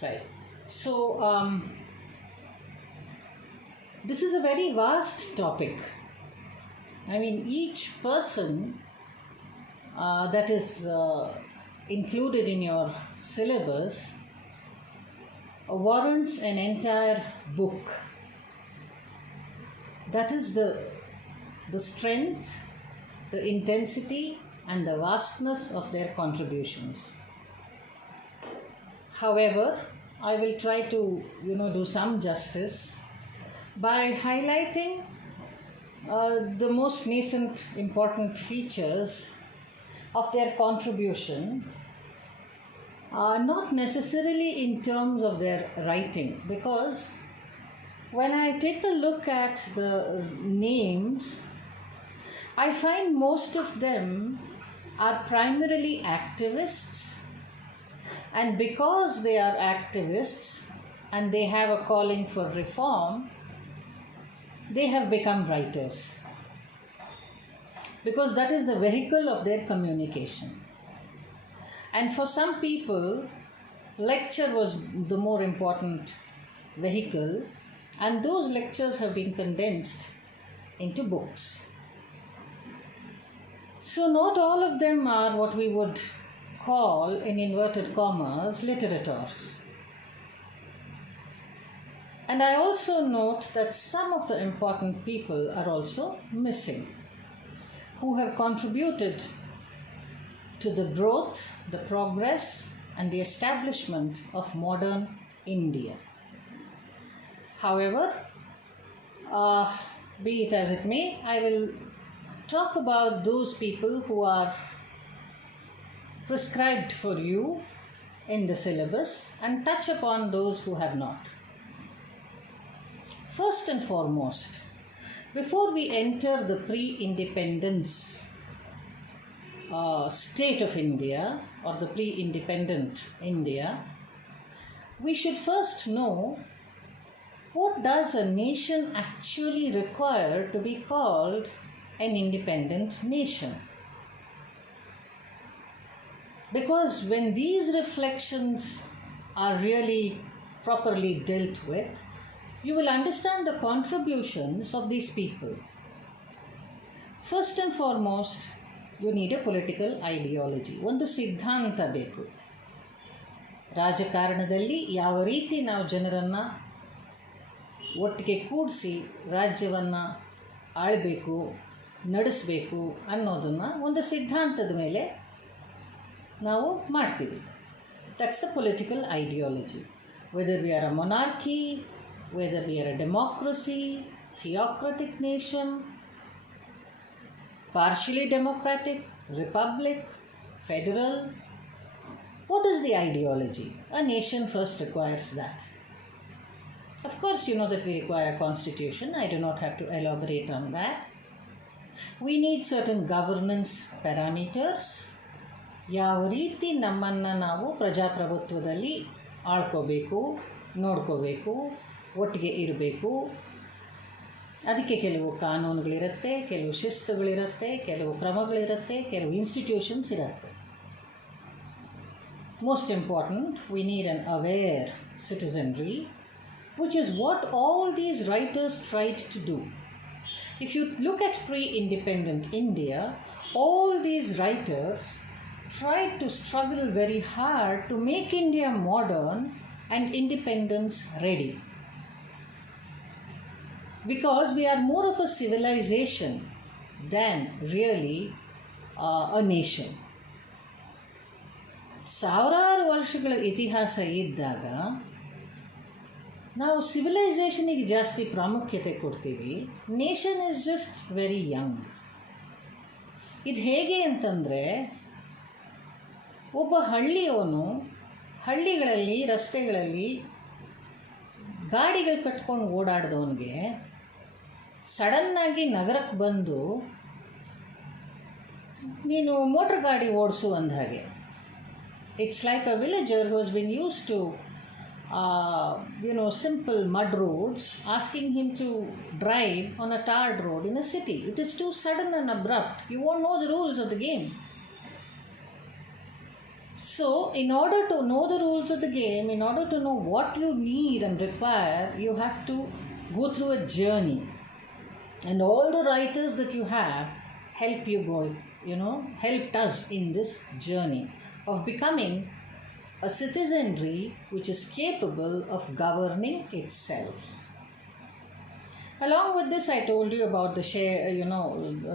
Right. So, this is a very vast topic. I mean, each person that is included in your syllabus warrants an entire book. That is the strength, the intensity, and the vastness of their contributions. However, I will try to, do some justice by highlighting the most nascent important features of their contribution, not necessarily in terms of their writing, because when I take a look at the names, I find most of them are primarily activists, and because they are activists and they have a calling for reform, they have become writers, because that is the vehicle of their communication. And for some people, lecture was the more important vehicle, and those lectures have been condensed into books. So not all of them are what we would call, in inverted commas, literateurs. And I also note that some of the important people are also missing, who have contributed to the growth, the progress, and the establishment of modern India. However, be it as it may, I will talk about those people who are prescribed for you in the syllabus and touch upon those who have not. First and foremost, before we enter the pre-independence state of India or the pre-independent India, we should first know what does a nation actually require to be called an independent nation. Because when these reflections are really properly dealt with, you will understand the contributions of these people. First and foremost, you need a political ideology. ಒಂದು ಸಿದ್ಧಾಂತ ಬೇಕು. ರಾಜಕಾರಣದಲ್ಲಿ ಯಾವ ರೀತಿ ನಾವು ಜನರನ್ನು ಒಟ್ಟಿಗೆ ಕೂಡಿಸಿ ರಾಜ್ಯವನ್ನು ಆಳಬೇಕು, ನಡೆಸಬೇಕು ಅನ್ನೋದನ್ನು ಒಂದು ಸಿದ್ಧಾಂತದ ಮೇಲೆ ನಾವು ಮಾಡ್ತೀವಿ. That's the political ideology. Whether we are a monarchy, whether we are a democracy, theocratic nation, partially democratic, republic, federal, what is the ideology? A nation first requires that. Of course, you know that we require a constitution. I do not have to elaborate on that. We need certain governance parameters. ಯಾವ ರೀತಿ ನಮ್ಮನ್ನು ನಾವು ಪ್ರಜಾಪ್ರಭುತ್ವದಲ್ಲಿ ಆಳ್ಕೋಬೇಕು, ನೋಡ್ಕೋಬೇಕು, ಒಟ್ಟಿಗೆ ಇರಬೇಕು, ಅದಕ್ಕೆ ಕೆಲವು ಕಾನೂನುಗಳಿರುತ್ತೆ, ಕೆಲವು ಶಿಸ್ತುಗಳಿರುತ್ತೆ, ಕೆಲವು ಕ್ರಮಗಳಿರುತ್ತೆ, ಕೆಲವು ಇನ್ಸ್ಟಿಟ್ಯೂಷನ್ಸ್ ಇರುತ್ತೆ. Most important, we need an aware citizenry, which is what all these writers tried to do. If you look at pre-independent India, all these writers tried to struggle very hard to make India modern and independence ready. Because we are more of a civilization than really a nation. ಸಾವಿರಾರು ವರ್ಷಗಳ ಇತಿಹಾಸ ಇದ್ದಾಗ ನಾವು ಸಿವಿಲೈಸೇಷನಿಗೆ ಜಾಸ್ತಿ ಪ್ರಾಮುಖ್ಯತೆ ಕೊಡ್ತೀವಿ. Nation is just very Young. ಇದು ಹೇಗೆ ಅಂತಂದರೆ, ಒಬ್ಬ ಹಳ್ಳಿಯವನು ಹಳ್ಳಿಗಳಲ್ಲಿ ರಸ್ತೆಗಳಲ್ಲಿ ಗಾಡಿಗಳು ಕಟ್ಕೊಂಡು ಓಡಾಡಿದವನಿಗೆ ಸಡನ್ನಾಗಿ ನಗರಕ್ಕೆ ಬಂದು ನೀನು ಮೋಟ್ರ್ ಗಾಡಿ ಓಡಿಸು ಅಂದ ಹಾಗೆ. It's like a villager who has been used to simple mud roads, asking him to drive on a tarred road in a city. It is too sudden and abrupt. You won't know the rules of the game. So, in order to know the rules of the game, in order to know what you need and require, you have to go through a journey. And all the writers that you have help you go, helped us in this journey of becoming a citizenry which is capable of governing itself. Along with this, I told you about the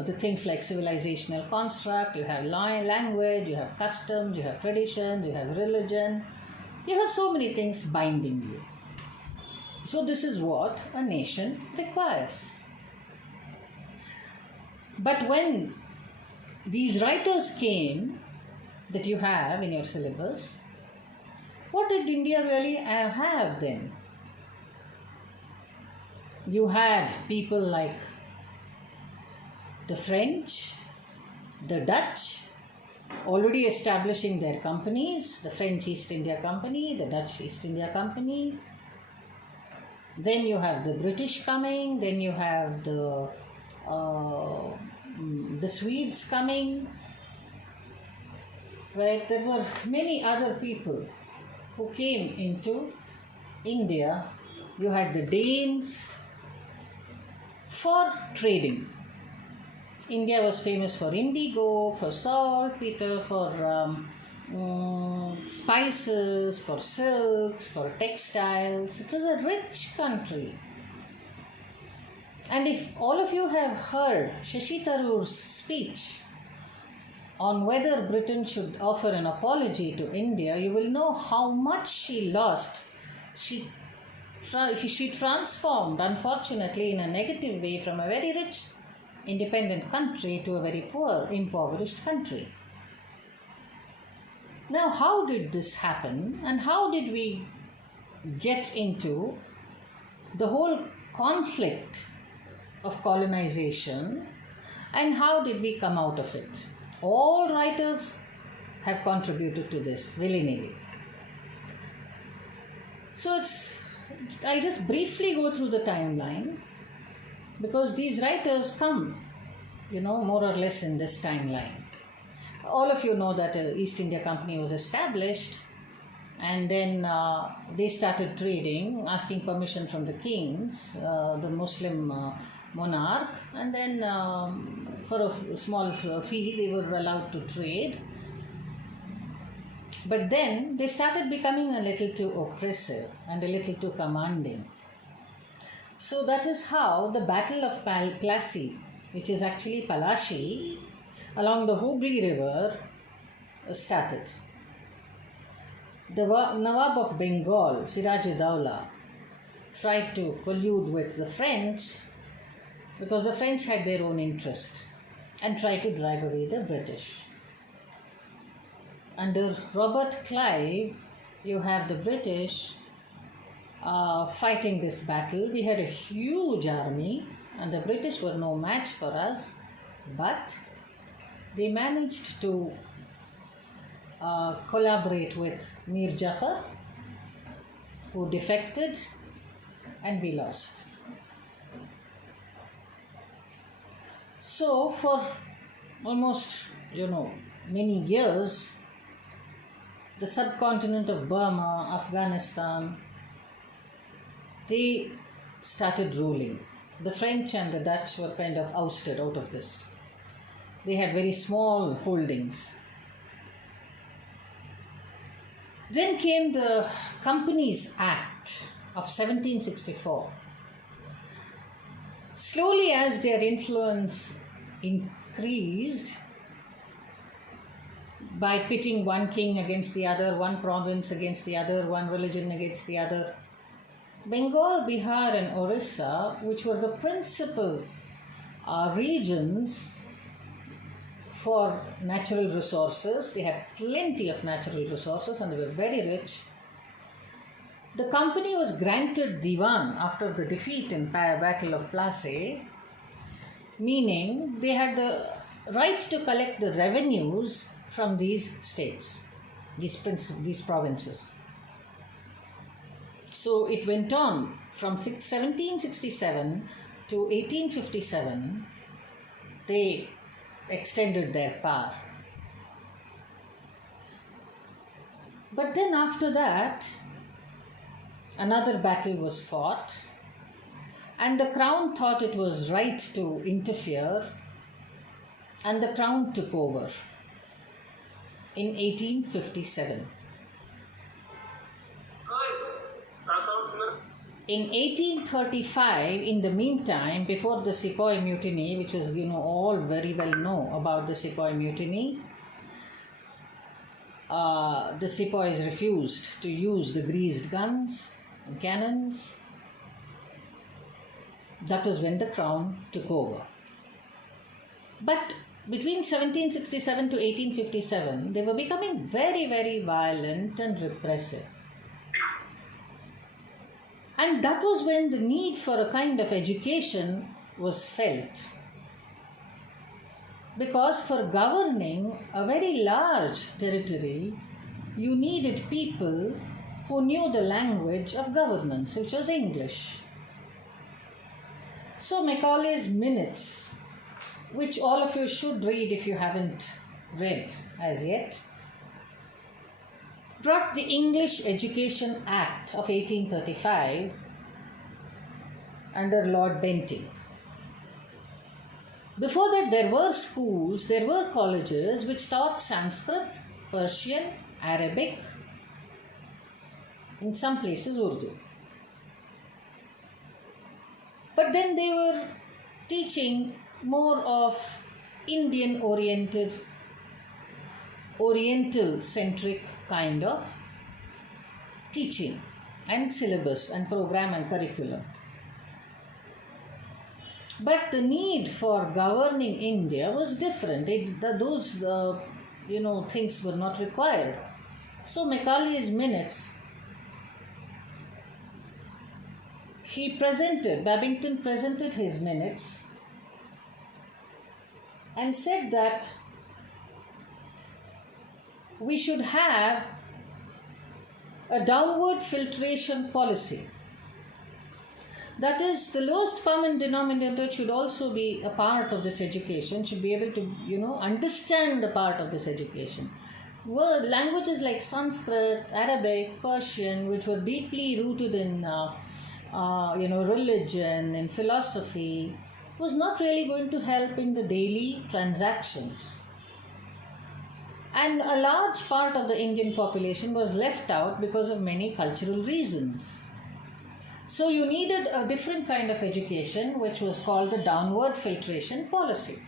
the things like civilizational construct. You have language, you have customs, you have traditions, you have religion. You have so many things binding you. So this is what a nation requires. But when these writers came that you have in your syllabus, what did India really have then? You had people like the French, the Dutch, already establishing their companies, the French East India Company, the Dutch East India Company. Then you have the British coming, then you have the Swedes coming, right? There were many other people who came into India. You had the Danes for trading. India was famous for indigo, for saltpeter, for spices, for silks, for textiles. It was a rich country. And if all of you have heard Shashi Tharoor's speech on whether Britain should offer an apology to India, you will know how much she lost. She transformed, unfortunately, in a negative way from a very rich, independent country to a very poor, impoverished country. Now, how did this happen, and how did we get into the whole conflict of colonization, and how did we come out of it? All writers have contributed to this willy-nilly. So I'll just briefly go through the timeline, because these writers come, more or less in this timeline. All of you know that East India Company was established, and then they started trading, asking permission from the kings, the Muslim monarch, and then for a small fee they were allowed to trade. But then they started becoming a little too oppressive and a little too commanding. So that is how the Battle of Plassey, which is actually Palashi, along the Hooghly River, started. The Nawab of Bengal, Siraj-ud-Dowlah, tried to collude with the French because the French had their own interest and tried to drive away the British. Under Robert Clive, you have the British fighting this battle. We had a huge army and the British were no match for us, but they managed to collaborate with Mir Jafar, who defected, and we lost. So for almost, many years, the subcontinent of Burma, Afghanistan, they started ruling. The French and the Dutch were kind of ousted out of this. They had very small holdings. Then came the Companies Act of 1764. Slowly, as their influence increased, by pitting one king against the other, one province against the other, one religion against the other, Bengal, Bihar and Orissa, which were the principal regions for natural resources, they had plenty of natural resources and they were very rich. The company was granted Diwan after the defeat in Battle of Plassey, meaning they had the right to collect the revenues from these states, these provinces. So it went on from 1767 to 1857. They extended their power. But then after that, another battle was fought, and the crown thought it was right to interfere, and the crown took over in 1857. In 1835, in the meantime, before the Sepoy Mutiny, which was, all very well know about the Sepoy Mutiny, the Sepoys refused to use the greased guns and cannons. That was when the crown took over. But between 1767 to 1857, they were becoming very, very violent and repressive. And that was when the need for a kind of education was felt. Because for governing a very large territory, you needed people who knew the language of governance, which was English. So Macaulay's Minutes, which all of you should read if you haven't read as yet, brought the English Education Act of 1835 under Lord Bentinck. Before that, there were schools, there were colleges which taught Sanskrit, Persian, Arabic, in some places Urdu. But then they were teaching more of Indian-oriented, Oriental-centric kind of teaching and syllabus and program and curriculum. But the need for governing India was different. Those things were not required. So Macaulay's Minutes, Babington presented his minutes and said that we should have a downward filtration policy. That is, the lowest common denominator should also be a part of this education, should be able to, understand a part of this education. Languages like Sanskrit, Arabic, Persian, which were deeply rooted in, religion and philosophy, was not really going to help in the daily transactions. And a large part of the Indian population was left out because of many cultural reasons. So you needed a different kind of education, which was called the downward filtration policy.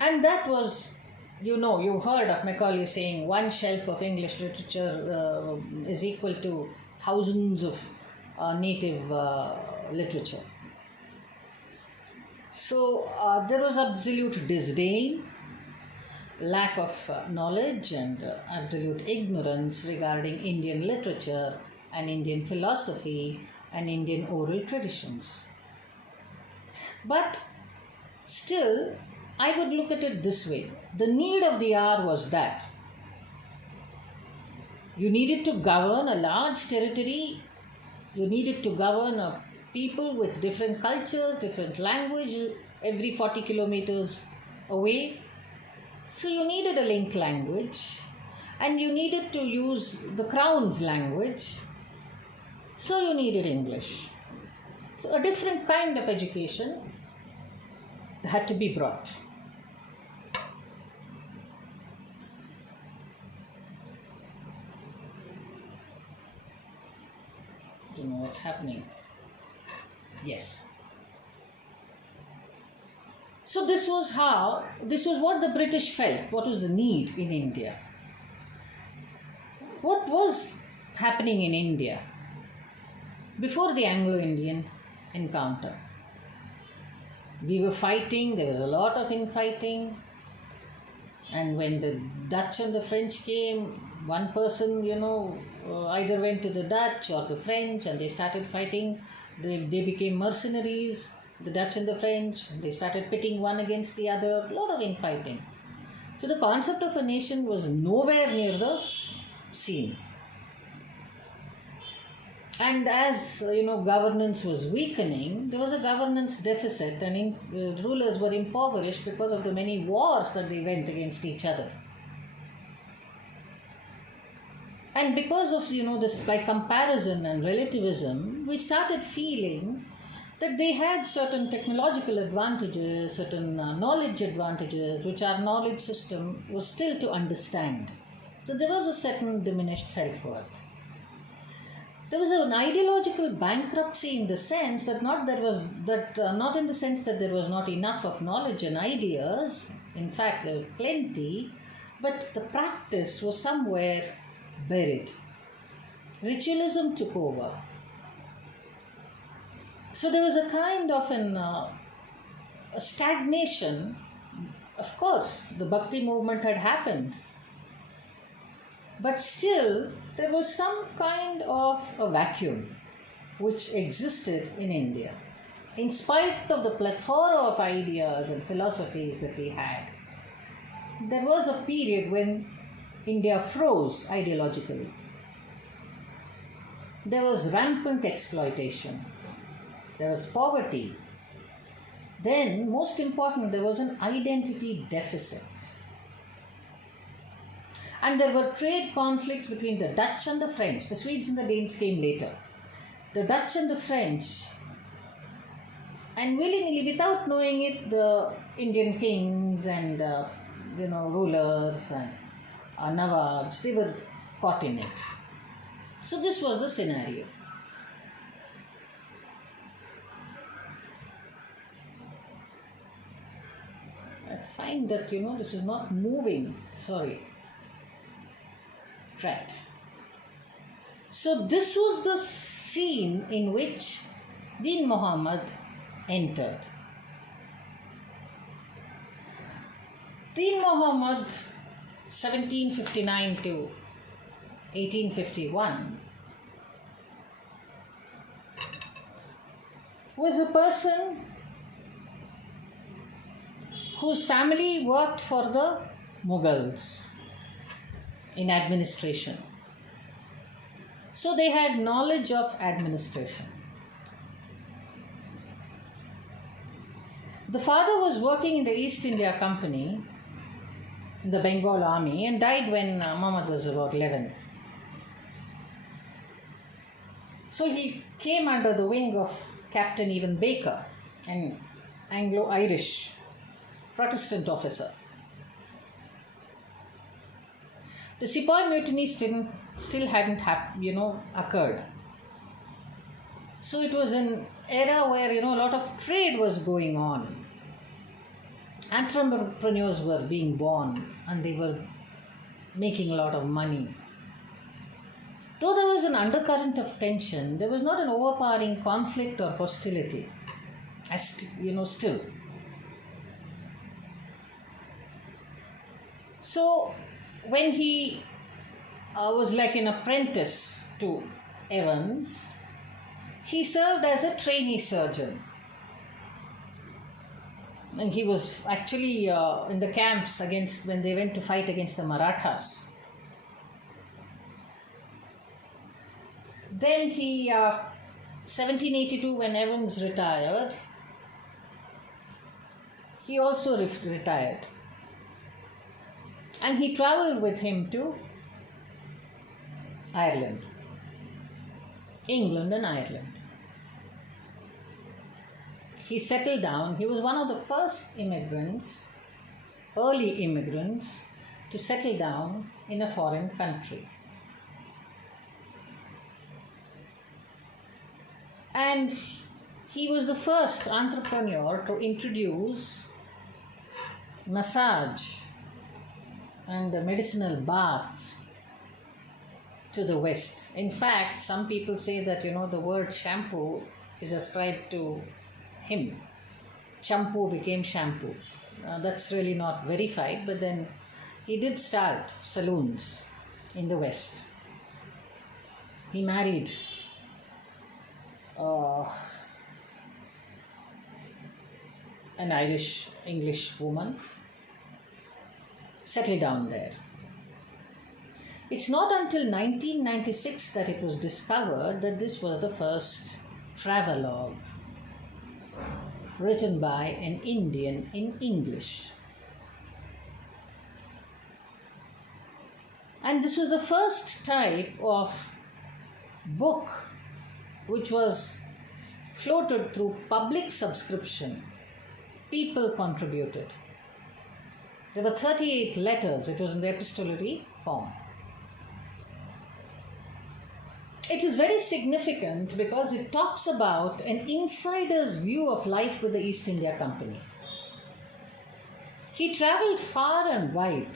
And that was, you heard of Macaulay saying one shelf of English literature is equal to thousands of native literature. So there was absolute disdain, lack of knowledge and absolute ignorance regarding Indian literature and Indian philosophy and Indian oral traditions. But still, I would look at it this way. The need of the hour was that you needed to govern a large territory, you needed to govern a people with different cultures, different language, every 40 kilometers away. So you needed a link language and you needed to use the crown's language. So you needed English. So a different kind of education had to be brought. I don't know what's happening. Yes. So this was what the British felt, what was the need in India. What was happening in India before the Anglo-Indian encounter? We were fighting, there was a lot of infighting, and when the Dutch and the French came, one person, either went to the Dutch or the French and they started fighting. They became mercenaries. The Dutch and the French, they started pitting one against the other, a lot of infighting. So the concept of a nation was nowhere near the scene. And as governance was weakening, there was a governance deficit and rulers were impoverished because of the many wars that they went against each other. And because of, this, by comparison and relativism, we started feeling that they had certain technological advantages, certain knowledge advantages, which our knowledge system was still to understand. So there was a certain diminished self-worth. There was an ideological bankruptcy in the sense that not in the sense that there was not enough of knowledge and ideas. In fact, there were plenty, but the practice was somewhere buried. Ritualism took over. So there was a kind of a stagnation. Of course, the bhakti movement had happened, but still there was some kind of a vacuum which existed in India. In spite of the plethora of ideas and philosophies that we had, there was a period when India froze ideologically. There was rampant exploitation. There was poverty. Then, most important, there was an identity deficit. And there were trade conflicts between the Dutch and the French. The Swedes and the Danes came later. The Dutch and the French, and willingly, without knowing it, the Indian kings and rulers and Nawabs, they were caught in it. So this was the scenario. I find that, this is not moving. Sorry. Right. So this was the scene in which Deen Muhammad entered. Deen Muhammad, 1759 to 1851, was a person whose family worked for the Mughals in administration. So they had knowledge of administration. The father was working in the East India Company, in the Bengal Army, and died when Muhammad was about 11. So he came under the wing of Captain Evan Baker, an Anglo-Irish Protestant officer. The Sepoy mutiny still hadn't occurred. So it was an era where a lot of trade was going on. Entrepreneurs were being born and they were making a lot of money. Though there was an undercurrent of tension, there was not an overpowering conflict or hostility. Still. So when he was like an apprentice to Evans, he served as a trainee surgeon. And he was actually in the camps when they went to fight against the Marathas. Then 1782, when Evans retired, he also retired. And he travelled with him to Ireland, England and Ireland. He settled down. He was one of the first early immigrants, to settle down in a foreign country. And he was the first entrepreneur to introduce massage and the medicinal baths to the West. In fact, some people say that, the word shampoo is ascribed to him. Shampoo became shampoo. That's really not verified, but then he did start saloons in the West. He married an English woman, settled down there. It's not until 1996 that it was discovered that this was the first travelogue written by an Indian in English. And this was the first type of book which was floated through public subscription. People contributed. There were 38 letters. It was in the epistolary form. It is very significant because it talks about an insider's view of life with the East India Company. He travelled far and wide,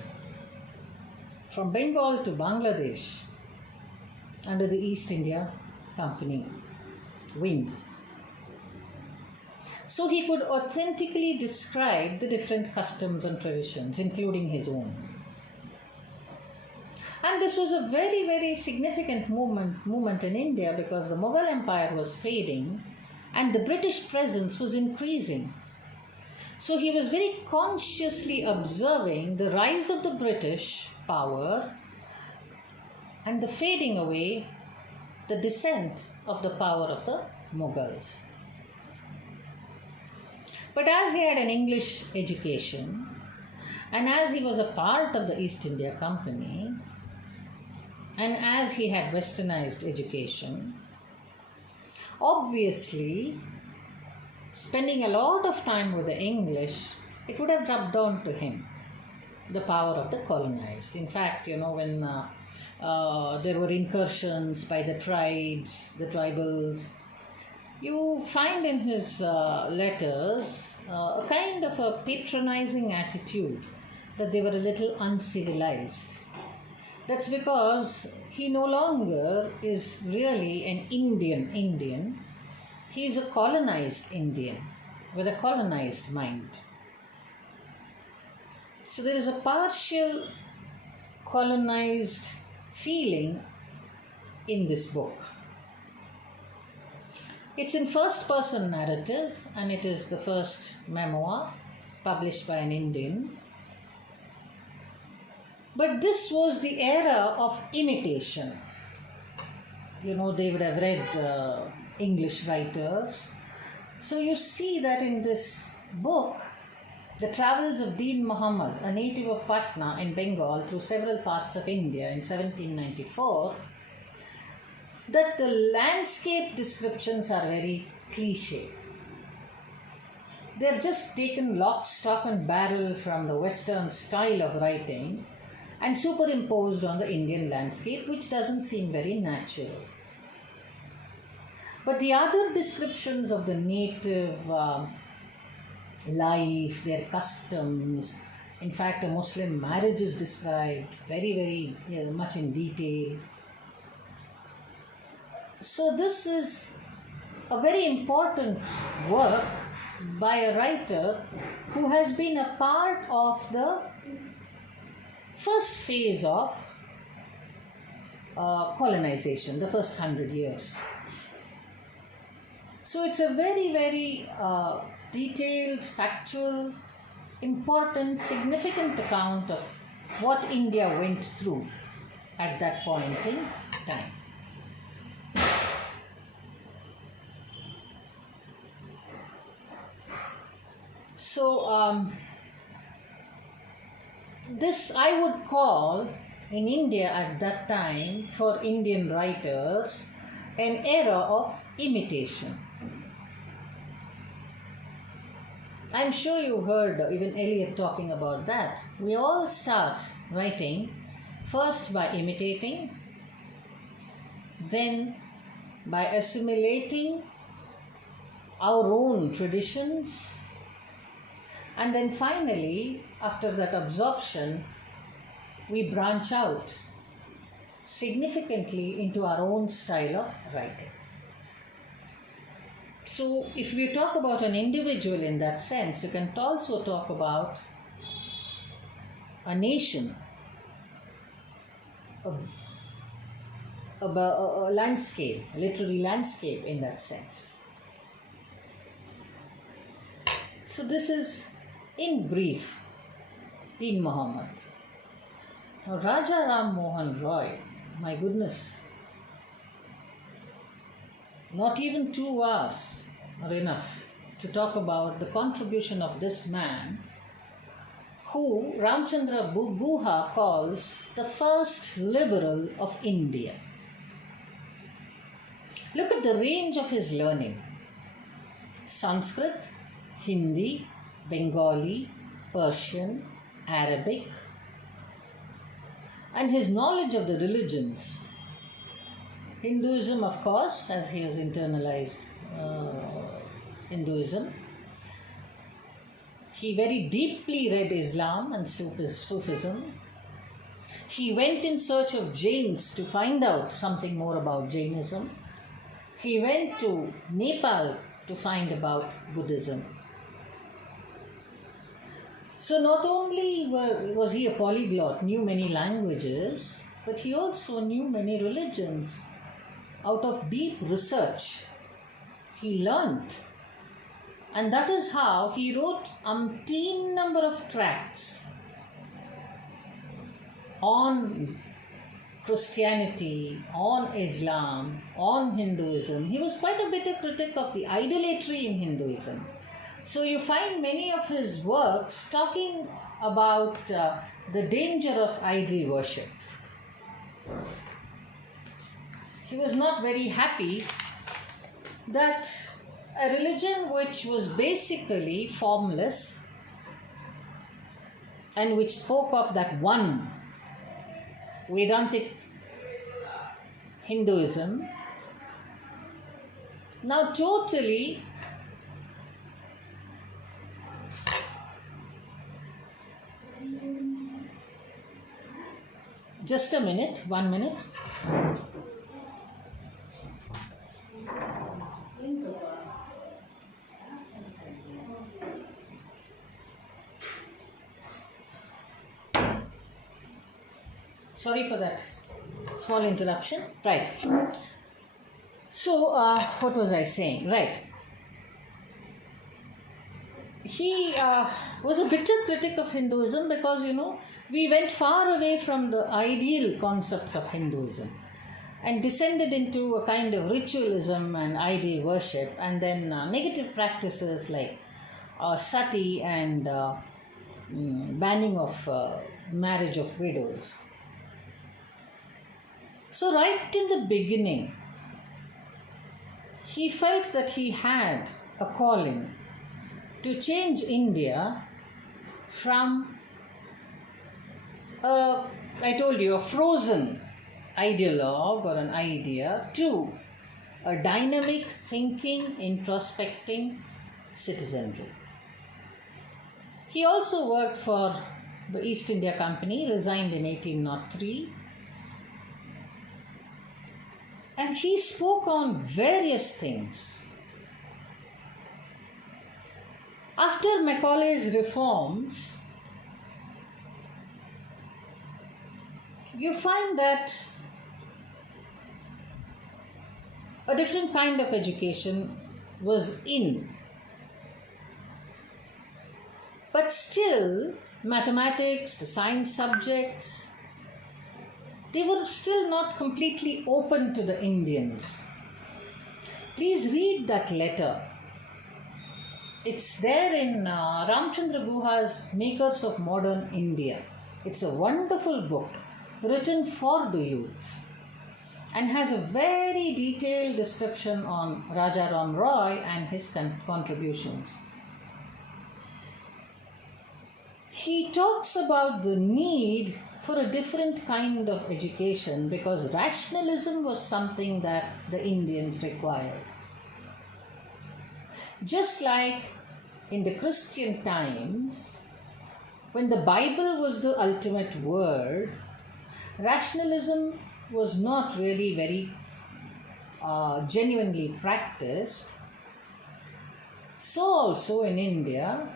from Bengal to Bangladesh, under the East India Company wing. So he could authentically describe the different customs and traditions, including his own. And this was a very, very significant movement in India because the Mughal Empire was fading and the British presence was increasing. So he was very consciously observing the rise of the British power and the fading away, the descent of the power of the Mughals. But as he had an English education and as he was a part of the East India Company, and as he had westernized education, obviously, spending a lot of time with the English, it would have rubbed on to him, the power of the colonized. In fact, when there were incursions by the tribes, the tribals, you find in his letters a kind of a patronizing attitude that they were a little uncivilized. That's because he no longer is really an Indian. He is a colonized Indian with a colonized mind. So there is a partial colonized feeling in this book. It's in first person narrative and it is the first memoir published by an Indian. But this was the era of imitation. They would have read English writers. So you see that in this book, The Travels of Deen Muhammad, a native of Patna in Bengal through several parts of India in 1794, that the landscape descriptions are very cliche. They're just taken lock, stock and barrel from the Western style of writing and superimposed on the Indian landscape, which doesn't seem very natural. But the other descriptions of the native life, their customs, in fact, a Muslim marriage is described very, very much in detail. So this is a very important work by a writer who has been a part of the first phase of colonization, the first 100 years. So it's a very, very detailed, factual, important, significant account of what India went through at that point in time. So this I would call in India at that time for Indian writers an era of imitation. I'm sure you heard even Eliot talking about that. We all start writing first by imitating, then by assimilating our own traditions, and then finally, after that absorption, we branch out significantly into our own style of writing. So, if we talk about an individual in that sense, you can also talk about a nation, a landscape, a literary landscape in that sense. So, this is in brief Deen Muhammad. Now, Raja Ram Mohan Roy, my goodness, not even 2 hours are enough to talk about the contribution of this man who Ramchandra Guha calls the first liberal of India. Look at the range of his learning: Sanskrit, Hindi, Bengali, Persian, Arabic, and his knowledge of the religions. Hinduism, of course, as he has internalized Hinduism. He very deeply read Islam and Sufism. He went in search of Jains to find out something more about Jainism. He went to Nepal to find about Buddhism. So not only was he a polyglot, knew many languages, but he also knew many religions. Out of deep research, he learnt. And that is how he wrote umpteen number of tracts on Christianity, on Islam, on Hinduism. He was quite a bitter critic of the idolatry in Hinduism. So you find many of his works talking about the danger of idol worship. He was not very happy that a religion which was basically formless and which spoke of that one Vedantic Hinduism, now totally just a minute, 1 minute. Sorry for that small interruption. Right. So, what was I saying? Right. He was a bitter critic of Hinduism because, we went far away from the ideal concepts of Hinduism and descended into a kind of ritualism and idol worship, and then negative practices like sati and banning of marriage of widows. So right in the beginning, he felt that he had a calling to change India from a frozen ideologue or an idea to a dynamic, thinking, introspecting citizenry. He also worked for the East India Company, resigned in 1803. And he spoke on various things. After Macaulay's reforms, you find that a different kind of education was in. But still, mathematics, the science subjects, they were still not completely open to the Indians. Please read that letter. It's there in Ramchandra Guha's Makers of Modern India. It's a wonderful book written for the youth and has a very detailed description on Raja Ram Roy and his contributions. He talks about the need for a different kind of education because rationalism was something that the Indians required. Just like in the Christian times, when the Bible was the ultimate word, rationalism was not really very genuinely practiced. So also in India,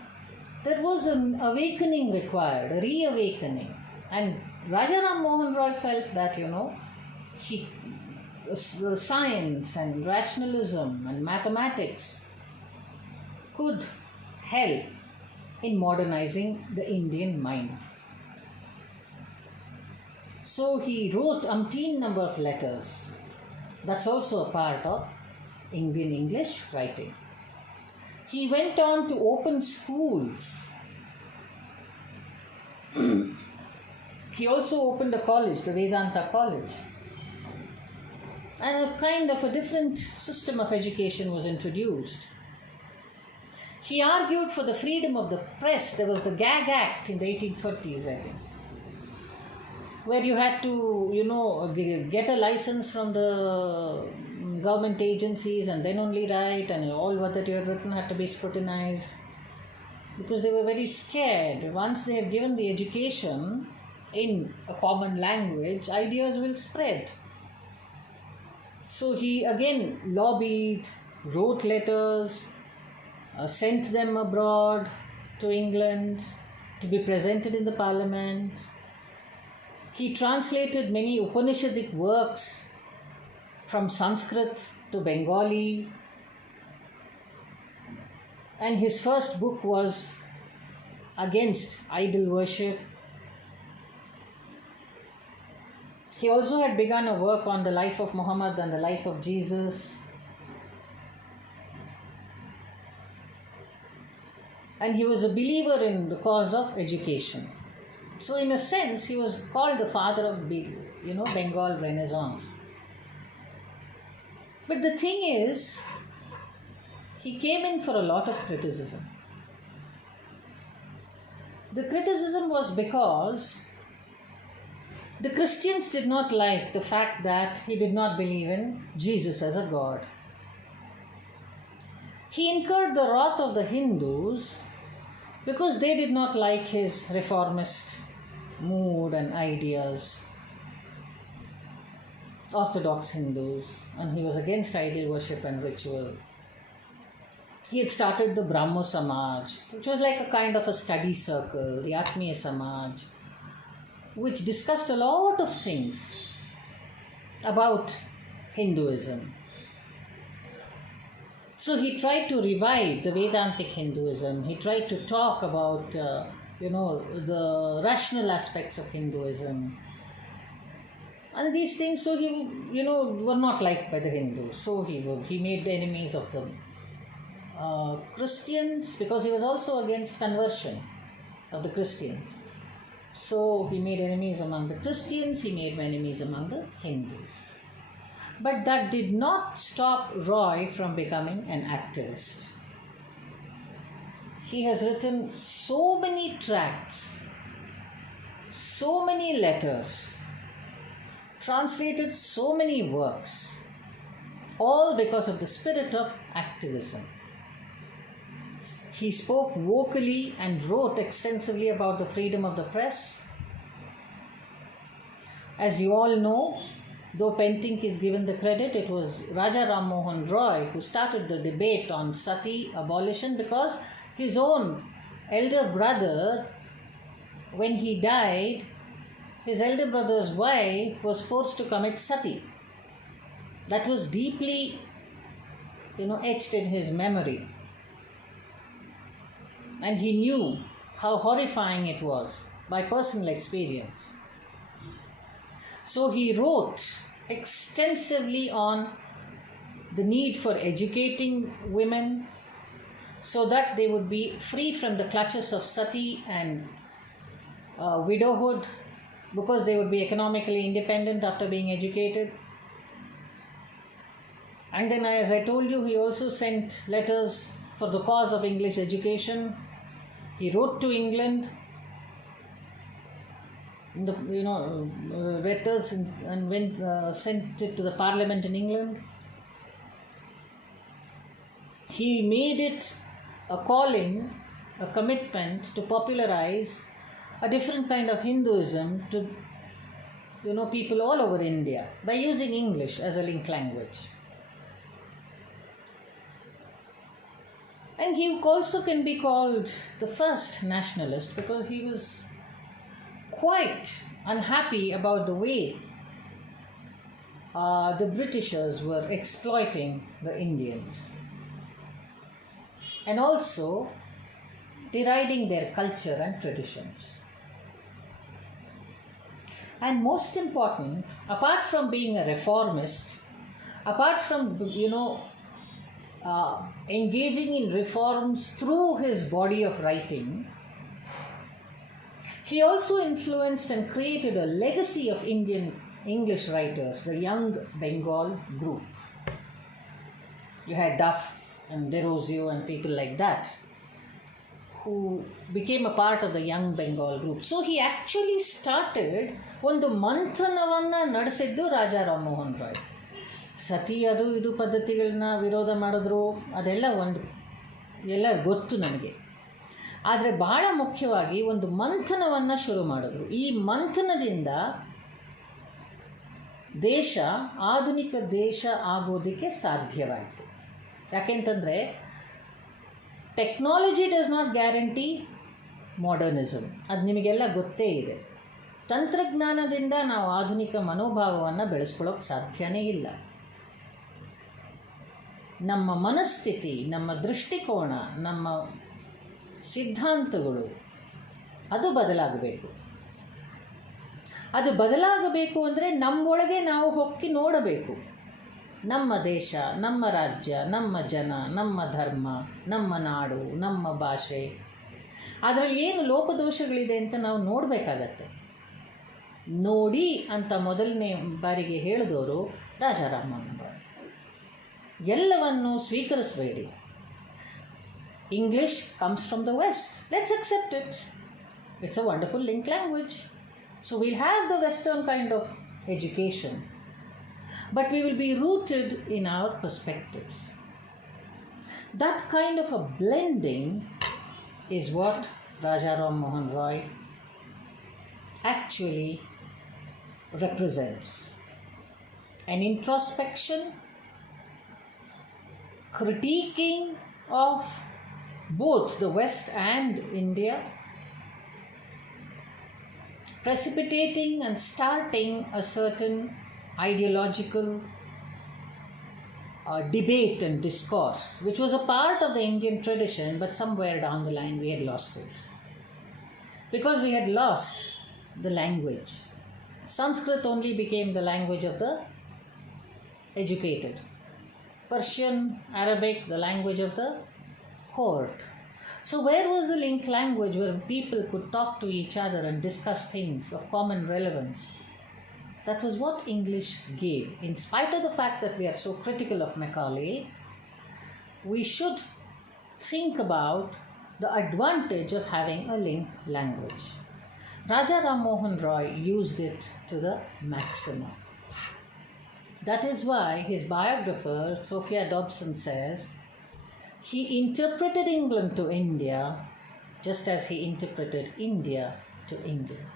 there was an awakening required, a reawakening. And Rajaram Mohan Roy felt that, science and rationalism and mathematics could help in modernizing the Indian mind. So he wrote umpteen number of letters. That's also a part of Indian English writing. He went on to open schools He also opened a college, the Vedanta College. And a kind of a different system of education was introduced. He argued for the freedom of the press. There was the Gag Act in the 1830s, I think, where you had to, get a license from the government agencies and then only write, and all what that you had written had to be scrutinized, because they were very scared. Once they have given the education in a common language, ideas will spread. So he again lobbied, wrote letters, sent them abroad to England to be presented in the parliament. He translated many Upanishadic works from Sanskrit to Bengali. And his first book was against idol worship. He also had begun a work on the life of Muhammad and the life of Jesus. And he was a believer in the cause of education. So in a sense, he was called the father of Bengal Renaissance. But the thing is, he came in for a lot of criticism. The criticism was because the Christians did not like the fact that he did not believe in Jesus as a God. He incurred the wrath of the Hindus because they did not like his reformist mood and ideas. Orthodox Hindus, and he was against idol worship and ritual. He had started the Brahmo Samaj, which was like a kind of a study circle, the Atmiya Samaj, which discussed a lot of things about Hinduism. So he tried to revive the Vedantic Hinduism. He tried to talk about, the rational aspects of Hinduism. And these things, so he, were not liked by the Hindus. So he made enemies of the Christians, because he was also against conversion of the Christians. So he made enemies among the Christians, he made enemies among the Hindus. But that did not stop Roy from becoming an activist. He has written so many tracts, so many letters, translated so many works, all because of the spirit of activism. He spoke vocally and wrote extensively about the freedom of the press. As you all know, though Pentink is given the credit, it was Raja Ram Mohan Roy who started the debate on sati abolition, because his own elder brother, when he died, his elder brother's wife was forced to commit sati. That was deeply, etched in his memory. And he knew how horrifying it was by personal experience. So he wrote extensively on the need for educating women so that they would be free from the clutches of sati and widowhood, because they would be economically independent after being educated. And then, as I told you, he also sent letters for the cause of English education. He wrote to England, letters, and sent it to the Parliament in England. He made it a calling, a commitment to popularize a different kind of Hinduism to people all over India by using English as a link language. And he also can be called the first nationalist, because he was quite unhappy about the way the Britishers were exploiting the Indians, and also deriding their culture and traditions. And most important, apart from being a reformist, apart from engaging in reforms through his body of writing, He also influenced and created a legacy of Indian English writers, the Young Bengal group. You had Duff and Derozier and people like that who became a part of the Young Bengal group. So he actually started ಒಂದು ಮಂಥನವನ್ನು ನಡೆಸಿದ್ದು ರಾಜಾ ರಾಮಮೋಹನ್ ರಾಯ್. ಸತಿ ಅದು ಇದು ಪದ್ಧತಿಗಳನ್ನ ವಿರೋಧ ಮಾಡಿದ್ರು, ಅದೆಲ್ಲ ಎಲ್ಲರಿಗೂ ಗೊತ್ತು ನನಗೆ. ಆದರೆ ಬಹಳ ಮುಖ್ಯವಾಗಿ ಒಂದು ಮಂಥನವನ್ನು ಶುರು ಮಾಡಿದ್ರು. ಈ ಮಂಥನದಿಂದ ದೇಶ ಆಧುನಿಕ ದೇಶ ಆಗೋದಕ್ಕೆ ಸಾಧ್ಯವಾಯಿತು. ಯಾಕೆಂತಂದರೆ technology does not guarantee modernism, ಅದು ನಿಮಗೆಲ್ಲ ಗೊತ್ತೇ ಇದೆ. ತಂತ್ರಜ್ಞಾನದಿಂದ ನಾವು ಆಧುನಿಕ ಮನೋಭಾವವನ್ನು ಬೆಳೆಸ್ಕೊಳ್ಳೋಕೆ ಸಾಧ್ಯನೇ ಇಲ್ಲ. ನಮ್ಮ ಮನಸ್ಥಿತಿ, ನಮ್ಮ ದೃಷ್ಟಿಕೋನ, ನಮ್ಮ ಸಿದ್ಧಾಂತಗಳು ಅದು ಬದಲಾಗಬೇಕು. ಅದು ಬದಲಾಗಬೇಕು ಅಂದರೆ ನಮ್ಮೊಳಗೆ ನಾವು ಹೊಕ್ಕಿ ನೋಡಬೇಕು. ನಮ್ಮ ದೇಶ, ನಮ್ಮ ರಾಜ್ಯ, ನಮ್ಮ ಜನ, ನಮ್ಮ ಧರ್ಮ, ನಮ್ಮ ನಾಡು, ನಮ್ಮ ಭಾಷೆ, ಅದರಲ್ಲಿ ಏನು ಲೋಪದೋಷಗಳಿದೆ ಅಂತ ನಾವು ನೋಡಬೇಕಾಗತ್ತೆ. ನೋಡಿ ಅಂತ ಮೊದಲನೇ ಬಾರಿಗೆ ಹೇಳಿದವರು ರಾಜಾ ರಾಮಮೋಹನ್ ರಾಯ್. ಎಲ್ಲವನ್ನು ಸ್ವೀಕರಿಸಬೇಡಿ. English comes from the West. Let's accept it. It's a wonderful link language. So we'll have the Western kind of education, but we will be rooted in our perspectives. That kind of a blending is what Raja Rammohan Roy actually represents. An introspection, critiquing of both the West and India, precipitating and starting a certain ideological debate and discourse, which was a part of the Indian tradition, but somewhere down the line we had lost it. Because we had lost the language. Sanskrit only became the language of the educated. Persian, Arabic, the language of the court. So where was the link language where people could talk to each other and discuss things of common relevance? That was what English gave. In spite of the fact that we are so critical of Macaulay, we should think about the advantage of having a link language. Raja Rammohan Roy used it to the maximum. That is why his biographer, Sophia Dobson, says he interpreted England to India just as he interpreted India to England.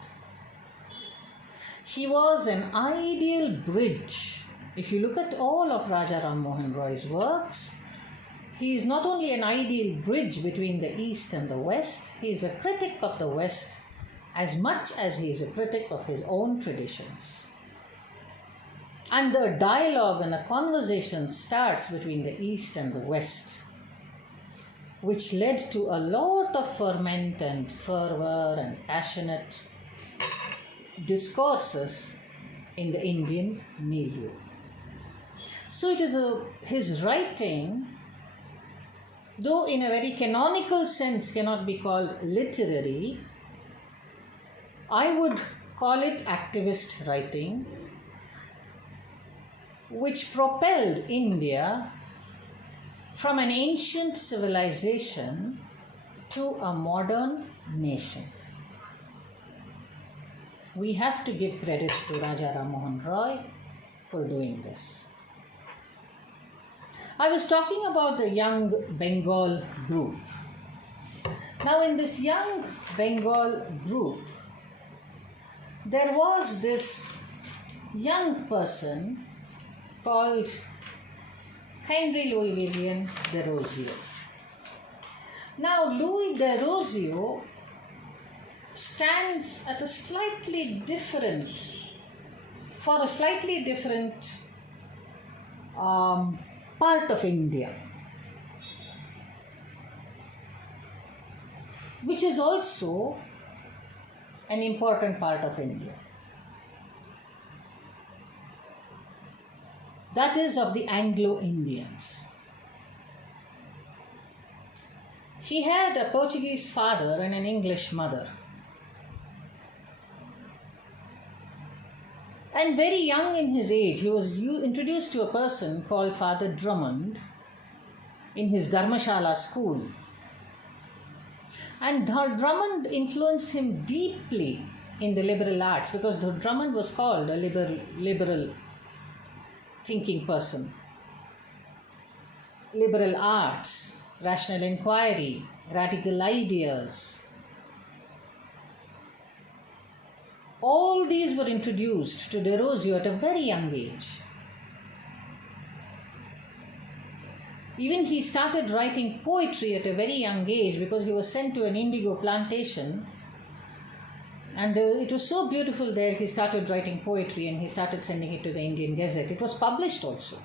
He was an ideal bridge. If you look at all of Raja Rammohan Roy's works, he is not only an ideal bridge between the East and the West, he is a critic of the West as much as he is a critic of his own traditions. And the dialogue and a conversation starts between the East and the West, which led to a lot of ferment and fervor and passionate discourses in the Indian milieu. So it is his writing, though in a very canonical sense cannot be called literary, I would call it activist writing, which propelled India from an ancient civilization to a modern nation. We have to give credit to Raja Rammohan Roy for doing this. I was talking about the Young Bengal group. Now in this Young Bengal group, there was this young person called Henry Louis Vivian Derozier. Now Louis Derozier stands at a slightly different part of India, which is also an important part of India. That is of the Anglo-Indians. He had a Portuguese father and an English mother. And very young in his age, he was introduced to a person called Father Drummond in his Dharmashala school. And Drummond influenced him deeply in the liberal arts, because Drummond was called a liberal thinking person. Liberal arts, rational inquiry, radical ideas. All these were introduced to Derozier at a very young age. Even he started writing poetry at a very young age, because he was sent to an indigo plantation, and it was so beautiful there. He started writing poetry and he started sending it to the Indian Gazette. It was published also.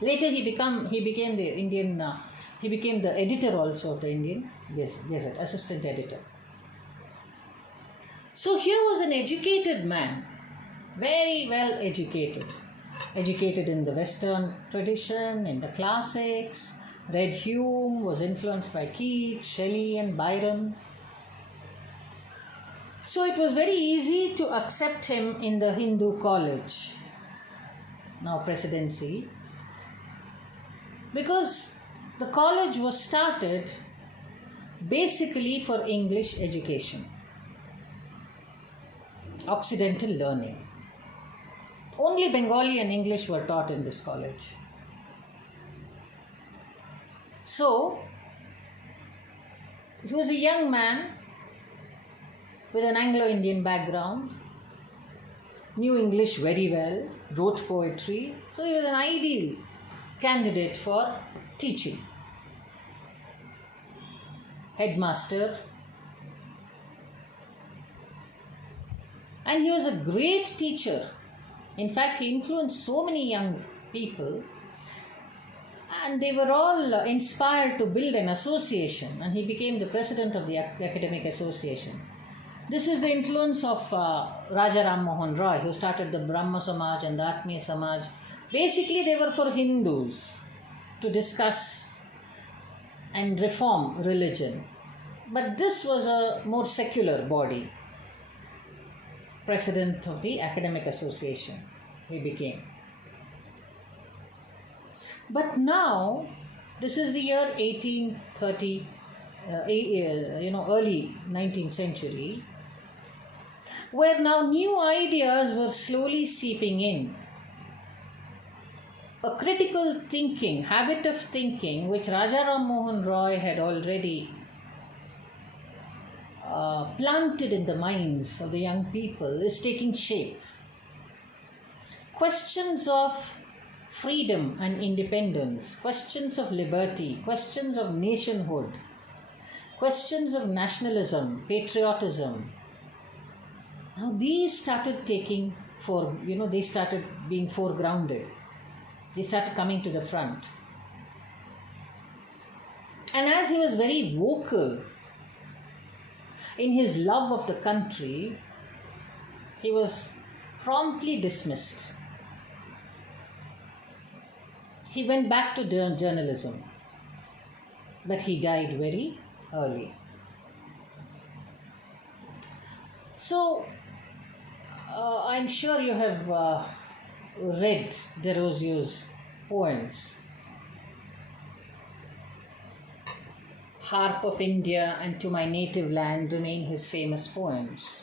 Later he became the editor also of the Indian Gazette, assistant editor. So here was an educated man, very well educated in the Western tradition, in the classics, read Hume, was influenced by Keats, Shelley and Byron. So it was very easy to accept him in the Hindu college, now Presidency, because the college was started basically for English education, Occidental learning. Only Bengali and English were taught in this college. So, he was a young man with an Anglo-Indian background, knew English very well, wrote poetry, so he was an ideal candidate for teaching. Headmaster. And he was a great teacher. In fact, he influenced so many young people, and they were all inspired to build an association, and he became the president of the academic association. This is the influence of Raja Ram Mohan Roy, who started the Brahma Samaj and the Atmiya Samaj. Basically, they were for Hindus to discuss and reform religion. But this was a more secular body. President of the academic association, he became. But now, this is the year 1830, early 19th century, where now new ideas were slowly seeping in. A critical thinking, habit of thinking, which Raja Ram Mohan Roy had already planted in the minds of the young people, is taking shape. Questions of freedom and independence, questions of liberty, questions of nationhood, questions of nationalism, patriotism. Now these started they started being foregrounded. They started coming to the front. And as he was very vocal in his love of the country, he was promptly dismissed. He went back to journalism, but he died very early. So, I'm sure you have read Derozier's poems. Harp of India and To My Native Land remain his famous poems.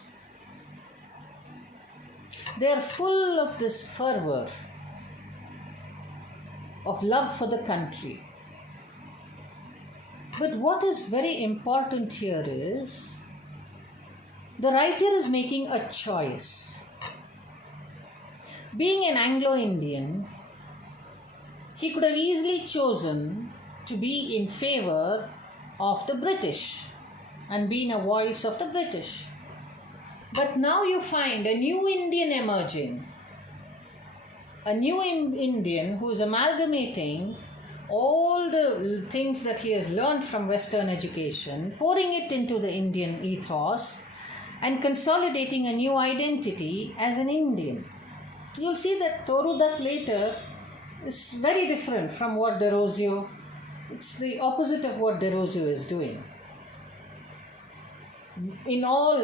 They are full of this fervor of love for the country. But what is very important here is the writer is making a choice. Being an Anglo-Indian, he could have easily chosen to be in favor of the British and being a voice of the British. But now you find a new Indian emerging, a new Indian who is amalgamating all the things that he has learned from Western education, pouring it into the Indian ethos and consolidating a new identity as an Indian. You'll see that Toru Dutt later is very different from what Derozier, it's the opposite of what Derozier is doing.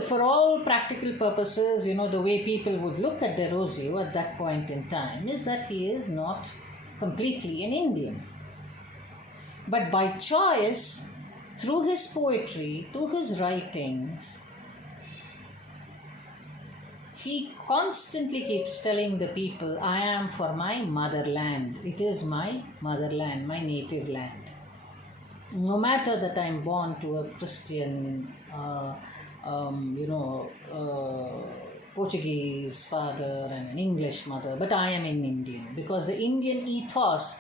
for all practical purposes, the way people would look at Derozier at that point in time is that he is not completely an Indian. But by choice, through his poetry, through his writings, he constantly keeps telling the people, I am for my motherland. It is my motherland, my native land. No matter that I am born to a Christian, Portuguese father and an English mother, but I am an Indian, because the Indian ethos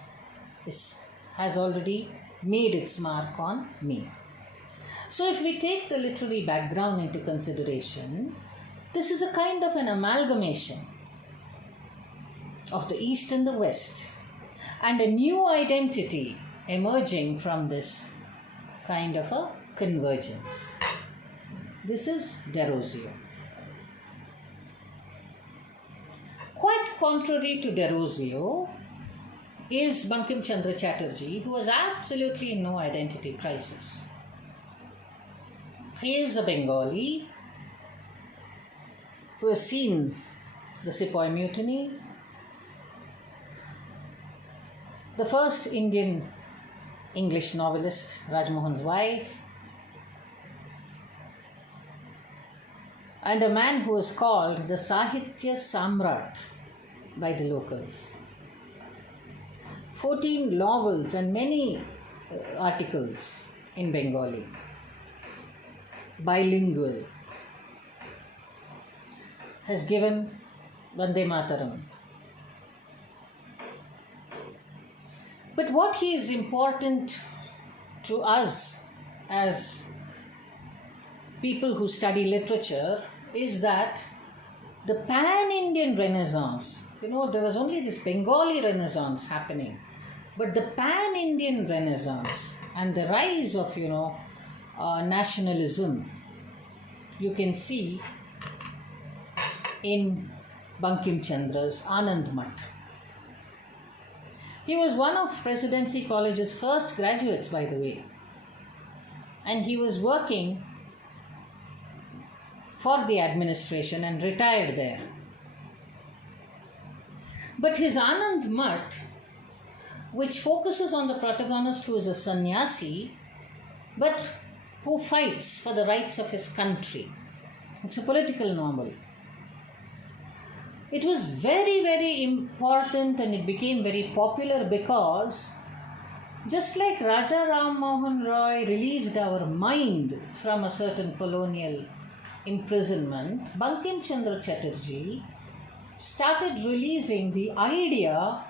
has already made its mark on me. So if we take the literary background into consideration, this is a kind of an amalgamation of the East and the West, and a new identity emerging from this kind of a convergence. This is Derozier. Quite contrary to Derozier is Bankim-Chandra Chatterjee, who has absolutely no identity crisis. He is a Bengali who has seen the Sepoy Mutiny, the first Indian English novelist, Rajmohan's wife, and a man who is called the Sahitya Samrat by the locals. 14 novels and many articles in Bengali, bilingual, has given Vande Mataram. But what is important to us as people who study literature is that the pan-Indian Renaissance, there was only this Bengali Renaissance happening, but the pan-Indian Renaissance and the rise of, nationalism, you can see in Bankim Chandra's Anand Math. He was one of Presidency College's first graduates, by the way, and he was working for the administration and retired there. But his Anand Math, which focuses on the protagonist who is a sannyasi, but who fights for the rights of his country. It's a political novel. It was very, very important, and it became very popular because just like Raja Ram Mohan Roy released our mind from a certain colonial imprisonment, Bankim Chandra Chatterjee started releasing the idea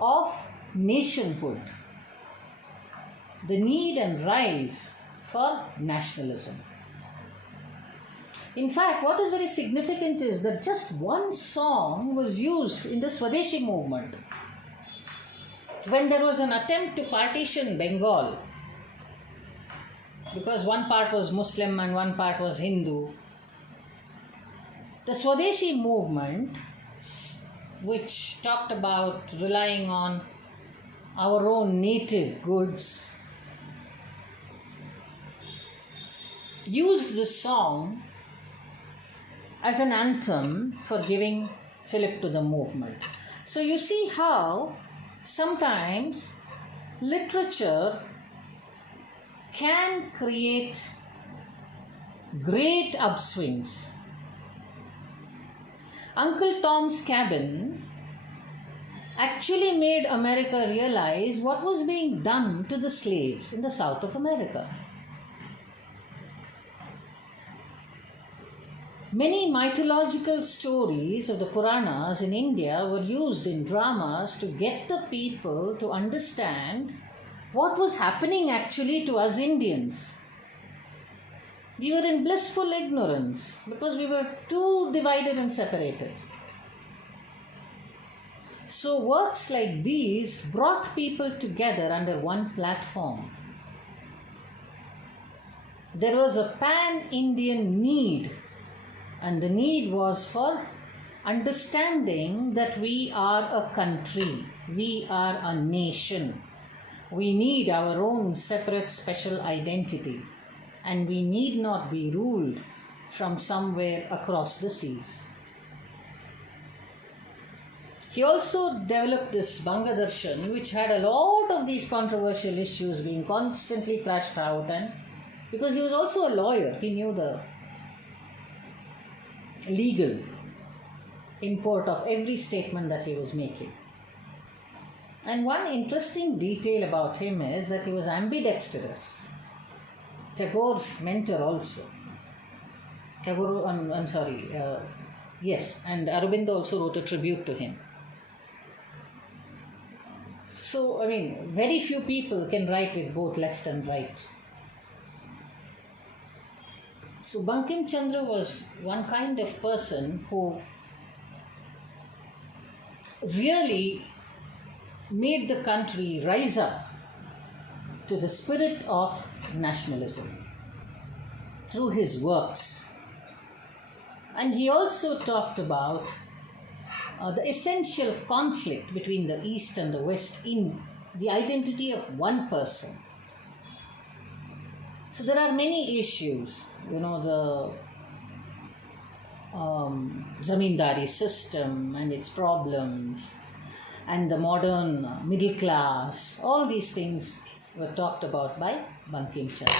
of nationhood, the need and rise for nationalism. In fact, what is very significant is that just one song was used in the Swadeshi movement. When there was an attempt to partition Bengal, because one part was Muslim and one part was Hindu, the Swadeshi movement, which talked about relying on our own native goods, used this song as an anthem for giving fillip to the movement. So you see how sometimes literature can create great upswings. Uncle Tom's Cabin actually made America realize what was being done to the slaves in the South of America. Many mythological stories of the Puranas in India were used in dramas to get the people to understand what was happening actually to us Indians. We were in blissful ignorance because we were too divided and separated. So works like these brought people together under one platform. There was a pan-Indian need, and the need was for understanding that we are a country, we are a nation. We need our own separate special identity. and we need not be ruled from somewhere across the seas. He also developed this Banga Darshan, which had a lot of these controversial issues being constantly thrashed out, and because he was also a lawyer, he knew the legal import of every statement that he was making. And one interesting detail about him is that he was ambidextrous. Tagore's mentor also. Tagore, yes, and Aurobindo also wrote a tribute to him. So, very few people can write with both left and right. So, Bankim Chandra was one kind of person who really made the country rise up to the spirit of nationalism through his works. And he also talked about the essential conflict between the East and the West in the identity of one person. So there are many issues, the zamindari system and its problems, and the modern middle class. All these things were talked about by Bankim Chandra.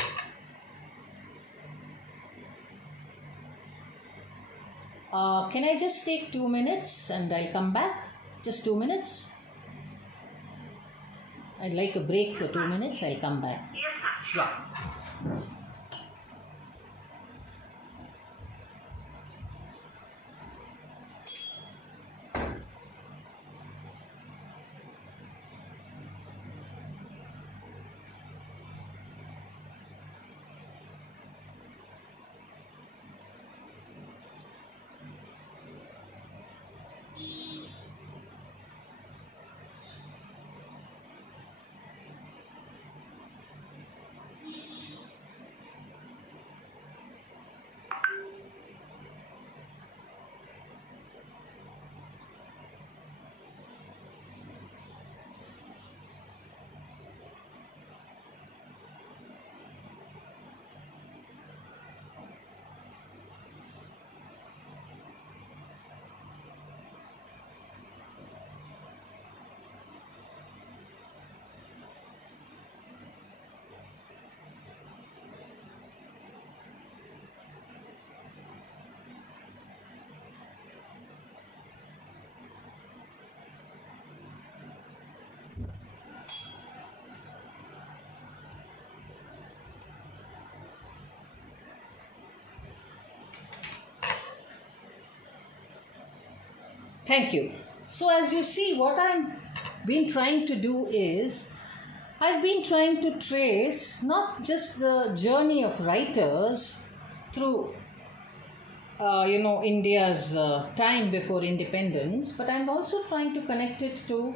Can I just take 2 minutes and I'll come back? Just 2 minutes? I'd like a break for 2 minutes. I'll come back. Yeah. Thank you. So as you see, what I've been trying to do is, I've been trying to trace not just the journey of writers through, India's time before independence, but I'm also trying to connect it to